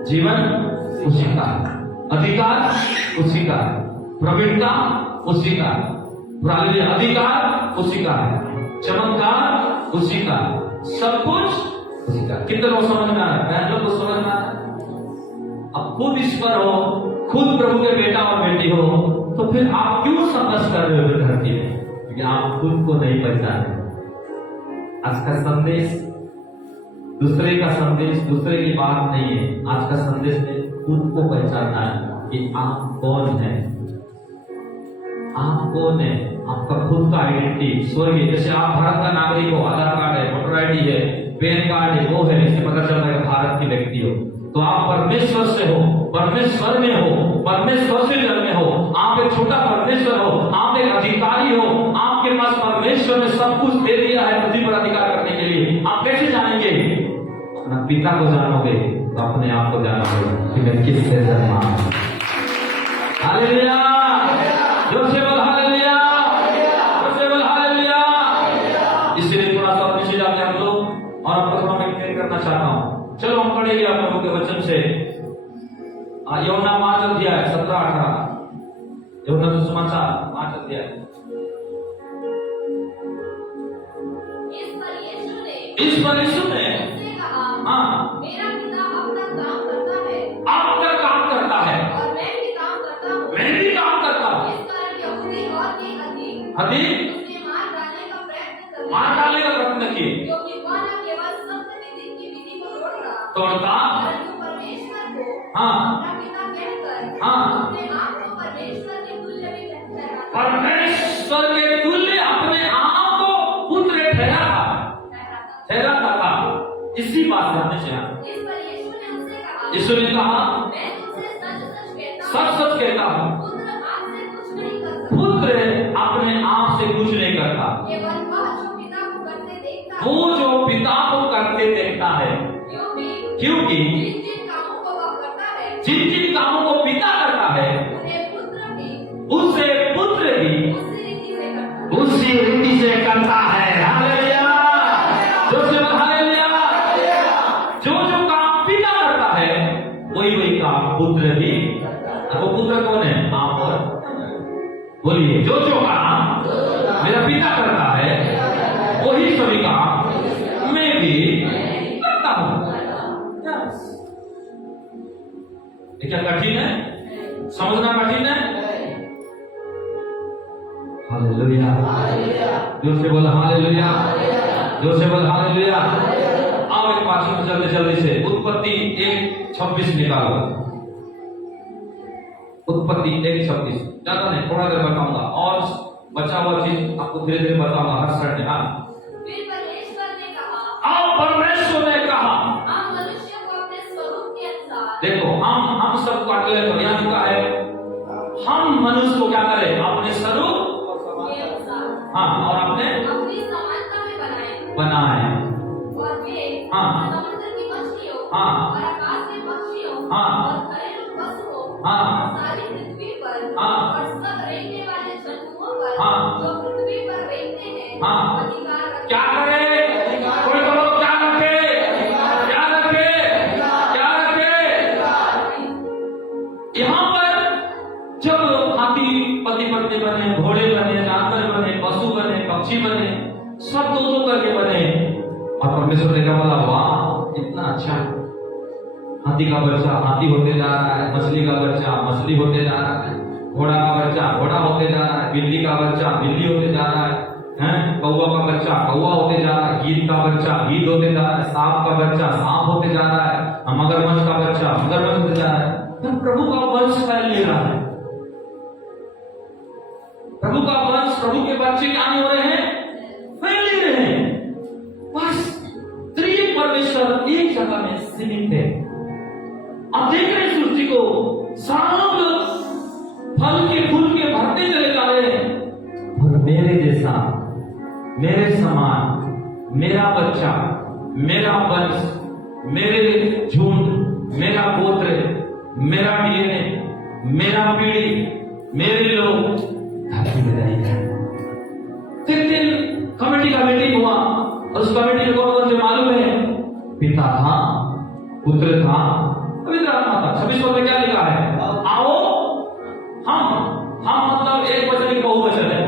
जीवन उसी का, अधिकार उसी का, प्रवीणता उसी का, अधिकार उसी का है, चमत्कार उसी का, सब कुछ उसी का। कितने लोग समझ में आ रहा है? लोग को समझ में आ रहा है? अब खुद ईश्वर हो, खुद प्रभु के बेटा और बेटी हो, तो फिर आप क्यों संघर्ष कर रहे हो धरती में? क्योंकि आप खुद को नहीं पहचाने। आज का संदेश दूसरे का संदेश, दूसरे की बात नहीं है। आज का संदेश में खुद को पहचानना है कि आप कौन है, आप कौन है, आपका खुद का आइडेंटिटी स्वर्गीय। जैसे आप भारत का नागरिक हो, आधार कार्ड है, वोटर आईडी है, पैन कार्ड है, वो है, इससे पता चलता है भारत की व्यक्ति हो। तो आप परमेश्वर से हो, परमेश्वर में हो, परमेश्वर से जन्मे हो, आप एक छोटा परमेश्वर हो, आप एक अधिकारी हो, आपके पास परमेश्वर ने सब कुछ दे दिया है पृथ्वी पर अधिकार करने के लिए। आप कैसे जानेंगे? अपना पिता को जानोगे तो अपने आप को जानोगे कि मैं किससे जन्मा हूं। हालेलुया, जोर से बोल हालेलुया, जोर से बोल हालेलुया। इसलिए थोड़ा सा नीचे जाते हम लोग और आपको थोड़ा मैं क्लियर करना चाहता हूं। चलो हम पढ़ेंगे आप लोगों के वचन से यूहन्ना 5 अध्याय 17-18, यूहन्ना सुसमाचार 5 अध्याय। इस पर यीशु ने हाँ, मेरा पिता अब तक काम करता है, अब तक काम करता है और मैं भी काम करता हूँ। मैं भी काम करता हूँ। इस कारण यहूदी और भी अधिक अधिक उसे मार डालने का प्रयत्न मार डालने का प्रयत्न किए, क्योंकि वह न केवल सत्य की विधि को तोड़ता परंतु परमेश्वर को हाँ अपना पिता कहकर हाँ अपने आप को परमेश्वर के तुल्य भी ठहराता परमेश्वर के तुल्य अपने आप को पुत्र ठहराता था। इसी बात से हमने सुना। इस पर यीशु ने उनसे कहा, यीशु ने कहा, मैं तुमसे सच सच कहता हूँ, पुत्र आपसे कुछ नहीं कर सकता, पुत्र अपने आप से कुछ नहीं करता, केवल वह जो पिता को करते देखता है, वो जो पिता को करते देखता है। क्योंकि जिन जिन कामों को वह करता है, जिन जिन कामों को पिता करता है, उन्हें पुत्र भी उसे पुत्र भी उसी रीति से करता है। उसी रीति से करता है। हालेलुया, जो से हालेलुया। जो जो काम पिता करता है वही वही काम पुत्र भी। वो पुत्र कौन है? आप और बोलिए, जो जो काम मेरा पिता करता है वही सभी काम मैं भी करता हूं। ये क्या कठिन है? समझना कठिन है? हालेलुया, जोर से बोल हालेलुया, जोर से बोल हालेलुया। आओ एक पाठ में जल्दी जल्दी से उत्पत्ति 1:26 निकालो। उत्पत्ति 1:26, ज्यादा नहीं, थोड़ा देर बताऊंगा और बचा हुआ चीज आपको धीरे धीरे बताऊंगा हर शरण में। हाँ, फिर परमेश्वर ने कहा, आओ परमेश्वर ने कहा, हम मनुष्य को अपने स्वरूप के अनुसार, देखो हम सबको अकेले तो यहाँ लिखा है, हम मनुष्य को क्या करें? अपने स्वरूप के अनुसार, हाँ, और अपने अपनी समानता में बनाए और वे हाँ, समुद्र की मछलियों हाँ, और आकाश के पक्षियों हाँ, और घरेलू पशुओं हाँ, और सारी पृथ्वी पर हाँ, और सब रहने वाले जंतुओं पर हाँ, जो पृथ्वी पर रहते हैं हाँ, अधिकार रखें। क्या करे? कोई बोलो क्या रखे? क्या रखे? क्या रखे? यहाँ पर जब हाथी पति पत्नी बने, घोड़े बने, जानवर बने, पशु बने, पक्षी बने, सब दो दो करके बने, और परमेश्वर ने क्या बोला? वाह, इतना अच्छा। हाथी का बच्चा हाथी होते जा रहा है, मछली का बच्चा मछली होते जा रहा है, घोड़ा का बच्चा घोड़ा होते जा रहा है, बिल्ली का बच्चा बिल्ली होते जा रहा है, कौवा का बच्चा कौवा होते जा रहा है, गीद का बच्चा गीद होते जा रहा है, सांप का बच्चा सांप होते जा रहा है, मगरमच्छ का बच्चा मगरमच्छ होते जा रहा है। तब प्रभु का वंश फैल ले रहा है। प्रभु का वंश, प्रभु के बच्चे क्या नहीं हो रहे हैं? फैल ले रहे हैं। बस त्रिएक परमेश्वर एक जगह में सीमित है। अब देख रहे सृष्टि को, सब फल के फूल के भरते चले जा रहे हैं, और मेरे जैसा, मेरे समान, मेरा बच्चा, मेरा वंश, मेरे झुंड, मेरा गोत्र, मेरा डीएनए, मेरा पीढ़ी, मेरे लोग धरती में रहेंगे। एक दिन कमेटी का मीटिंग हुआ, और उस कमेटी में कौन कौन से मालूम है? पिता था, पुत्र था, पवित्र आत्मा था। 26 में क्या लिखा है? आओ हम मतलब एक वचन की बहुवचन है।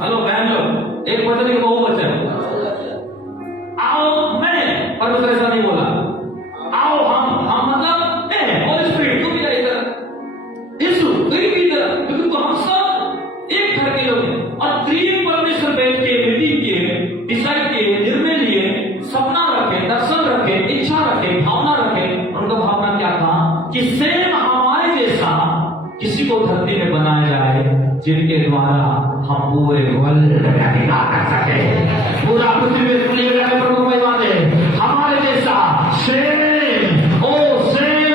हेलो बहन लोग, एक वचन की बहुवचन। आओ मैं, परमेश्वर ऐसा नहीं बोला। आओ हम मतलब कि सेम हमारे जैसा किसी को धरती में बनाया जाए, जिनके द्वारा हम पूरे वर्ल्ड में अधिकार कर सके, पूरा पृथ्वी में प्रभु महिमा दे। हमारे जैसा सेम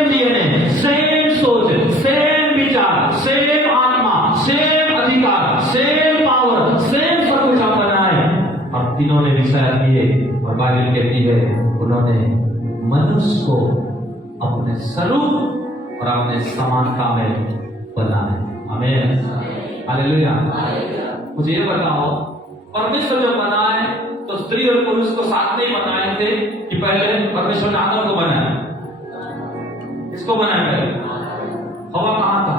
डीएनए, सेम सोच, सेम विचार, सेम आत्मा, सेम अधिकार, सेम पावर, सेम सब कुछ हम बनाए। और तीनों ने विचार किए और बाइबल कहती है उन्होंने मनुष्य को अपने स्वरूप और अपने समानता में बनाए। आमीन, हालेलुया। मुझे ये बताओ, परमेश्वर जब बनाए तो स्त्री और पुरुष को साथ में बनाए थे कि पहले परमेश्वर ने आदम को बनाया? किसको बनाया पहले? हवा कहां था?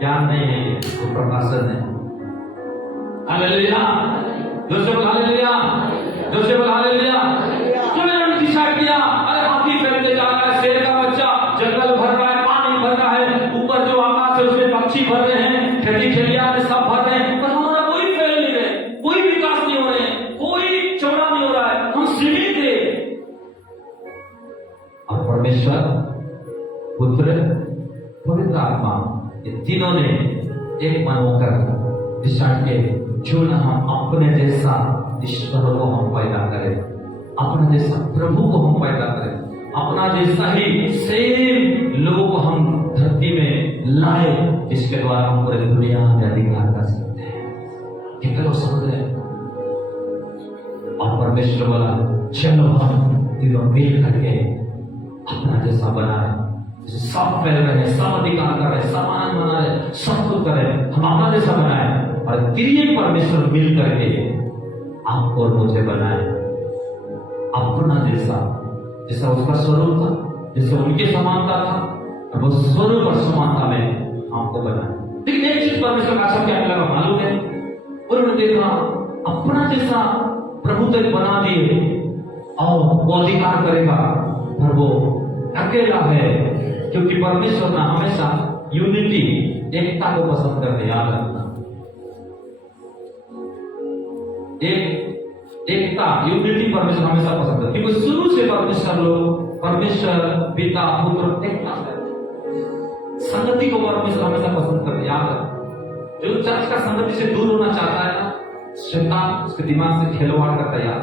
ज्ञान नहीं है, वो प्रकाशन है। Hallelujah, Joseph hallelujah, Joseph hallelujah. क्यों इन्होंने डिसाइड किया? अरे हाथी फैलते जा रहा है, शेर का बच्चा, जंगल भर रहा है, पानी भर रहा है, ऊपर जो आकाश है उसमें पक्षी भर रहे हैं, खेती खलियान में सब भर रहे हैं, पर हमारा कोई फैल नहीं रहे, कोई विकास नहीं हो रहे हैं, कोई चौड़ा नहीं हो रहा है, हम सीमित थे। और परमेश्वर, पुत्र, पवित्र आत्मा, ये तीनों ने एक मन होकर डिसाइड किए क्यों ना हम अपने जैसा ईश्वर को हम पैदा करें, अपना जैसा प्रभु को हम पैदा करें, अपना जैसा ही सेम लोगों को हम धरती में लाए, जिसके द्वारा हम पूरे दुनिया में अधिकार कर सकते हैं। कितने लोग समझ रहे हैं? और परमेश्वर बोला चलो हम तीनों मिल करके अपना जैसा बनाए, सब फैल रहे हैं, सब अधिकार कर रहे हैं, समान बना रहे, सब कुछ करे, हम अपना जैसा बनाए। और तीन परमेश्वर मिल करके आपको और मुझे बनाए अपना जैसा, जैसा उसका स्वरूप था, जैसे उनके समानता था, और वो स्वरूप और समानता में आपको बनाए। लेकिन एक चीज परमेश्वर का सब क्या लगा मालूम है? उन्होंने देखा अपना जैसा प्रभु तक बना दिए और वो अधिकार करेगा, पर वो अकेला है, क्योंकि परमेश्वर ने हमेशा यूनिटी, एकता को पसंद करते। याद रखना, एकता, यूनिटी परमेश्वर हमेशा पसंद है, क्योंकि शुरू से परमेश्वर पिता पुत्र एकता है। संगति को परमेश्वर हमेशा पसंद करते। याद रखना, जो चर्च का संगति से दूर होना चाहता है ना, शैतान उसके दिमाग से खिलवाड़ करता है।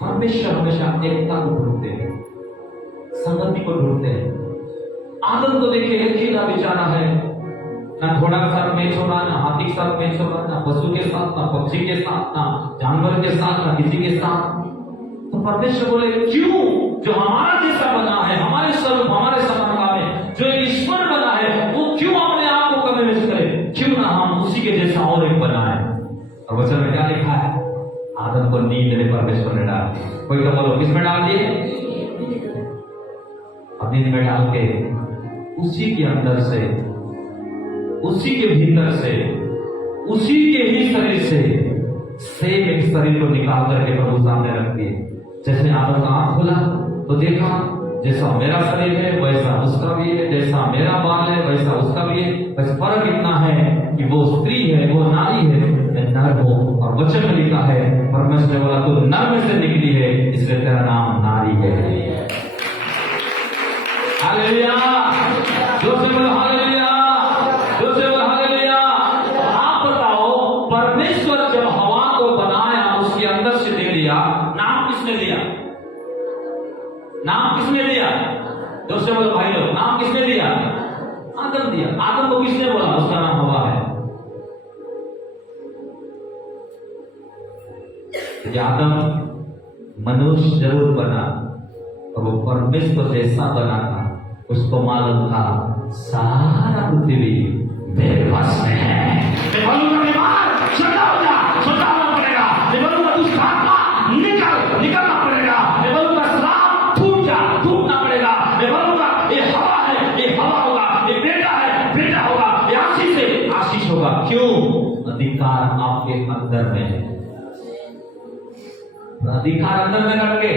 परमेश्वर हमेशा एकता को ढूंढते हैं, संगति को ढूंढते हैं। आदम को देखिए, एक ही बेचारा है, ना घोड़ा के साथ मैच हो रहा, ना हाथी के साथ मैच हो रहा, ना पशु के साथ, ना पक्षी के साथ, ना जानवर के साथ, ना किसी के साथ। तो परमेश्वर बोले क्यों? जो हमारा जैसा बना है, हमारे स्वरूप, हमारे समानता में जो एक ईश्वर बना है, वो क्यों अपने आप को कभी मिस करे? क्यों ना हम उसी के जैसा और एक बनाए? और वचन में क्या लिखा है? आदम को नींद में परमेश्वर ने डाल दिया। कोई तो बोलो किसमें डाल दिए? अब नींद में डाल के उसी के अंदर से, उसी के भीतर से, उसी के ही शरीर से सेम एक शरीर को निकाल करके प्रभु सामने रख दिए। जैसे आदम का आंख खोला तो देखा जैसा मेरा शरीर है वैसा उसका भी है, जैसा मेरा बाल है वैसा उसका भी है, बस फर्क इतना है कि वो स्त्री है, वो नारी है, मैं नर हूं। और वचन में लिखा है, परमेश्वर ने बोला तू नर में से निकली है, इसलिए तेरा नाम नारी है। हालेलुया, जोर से बोलो हालेलुया, जोर से बोलो हालेलुया। आप बताओ, परमेश्वर जब हवा को बनाया, उसके अंदर से दे दिया, नाम किसने दिया? नाम किसने दिया? जोर से बोलो भाई लोग, नाम किसने दिया? आदम दिया। आदम को किसने बोला उसका नाम हवा है? आदम मनुष्य जरूर बना और वो परमेश्वर जैसा बना था, उसको मालूम था सारा पृथ्वी मेरे पास में है। मैं बोलूंगा बीमार छोटा हो जा, छोटा होना पड़ेगा। मैं बोलूंगा दुष्ट आत्मा निकलना पड़ेगा। मैं बोलूंगा श्राप टूट जा, टूटना पड़ेगा। मैं बोलूंगा ये हवा है, ये हवा होगा, ये बेटा है, बेटा होगा, ये आशीष है, आशीष होगा। क्यों? अधिकार आपके अंदर में है। अधिकार अंदर में रख के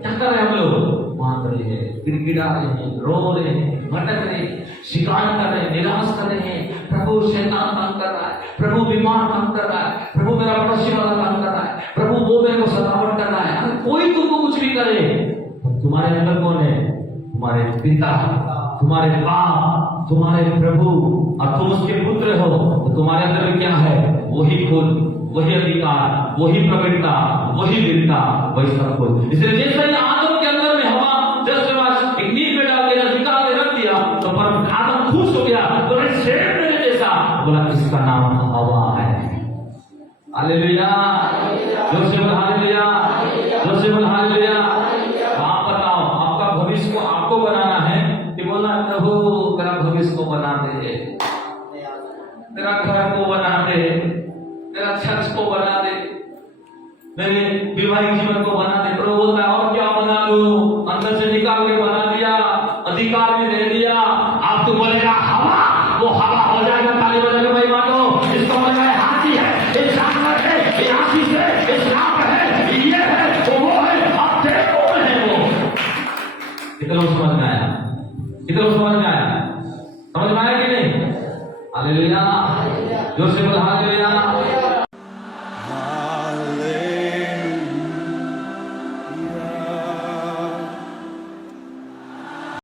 क्या कर रहे हैं हम लोग? मांग रहे हैं, गिड़गिड़ा रहे हैं, रो रहे हैं, भटक रहे हैं, शिकायत कर रहे हैं, निराश कर रहे हैं। प्रभु शैतान तंग कर रहा है, प्रभु बीमार तंग कर रहा है, प्रभु मेरा पड़ोसी वाला तंग कर रहा है, प्रभु वो मेरे को सतावट कर रहा है। कोई तुमको कुछ भी करे, तुम्हारे अंदर कौन है? तुम्हारे पिता, तुम्हारे बाप, तुम्हारे प्रभु, और तुम उसके पुत्र हो। तो तुम्हारे अंदर में क्या है? वही खुद, वही अधिकार, वही प्रवीणता, वही वीरता, वही सब कुछ। इसलिए जैसे ही आदम के अंदर में हवा जस्ट एक नींद में डाल के निकाल के रख दिया, तो पर आदम खुश हो गया, तो शेर मेरे जैसा बोला, इसका नाम हवा है। हालेलुया, जोर से बोल हालेलुया, जोर से बोल हालेलुया। आप बताओ, आपका भविष्य को आपको बनाना है कि बोलना प्रभु तेरा भविष्य को बना दे, तेरा घर को बना दे, तेरा चर्च को बना दे, मेरे वैवाहिक जीवन को बना दे। प्रभु बोलता है और क्या बना दूं? अंदर से निकाल के बना दिया, अधिकार में दे दिया। आप तो बोलेगा हवा, वो हवा हो जाएगा। ताली बजा के भाई मानो, इसको बोलेगा हाथी है, ये जानवर है, ये आशीष है, ये श्राप है, ये है, वो है, आप तेरे कौन है वो? कितना समझ में आया? कितना समझ में आया? समझ में आया कि नहीं? हालेलुया, जोर से बोल हालेलुया।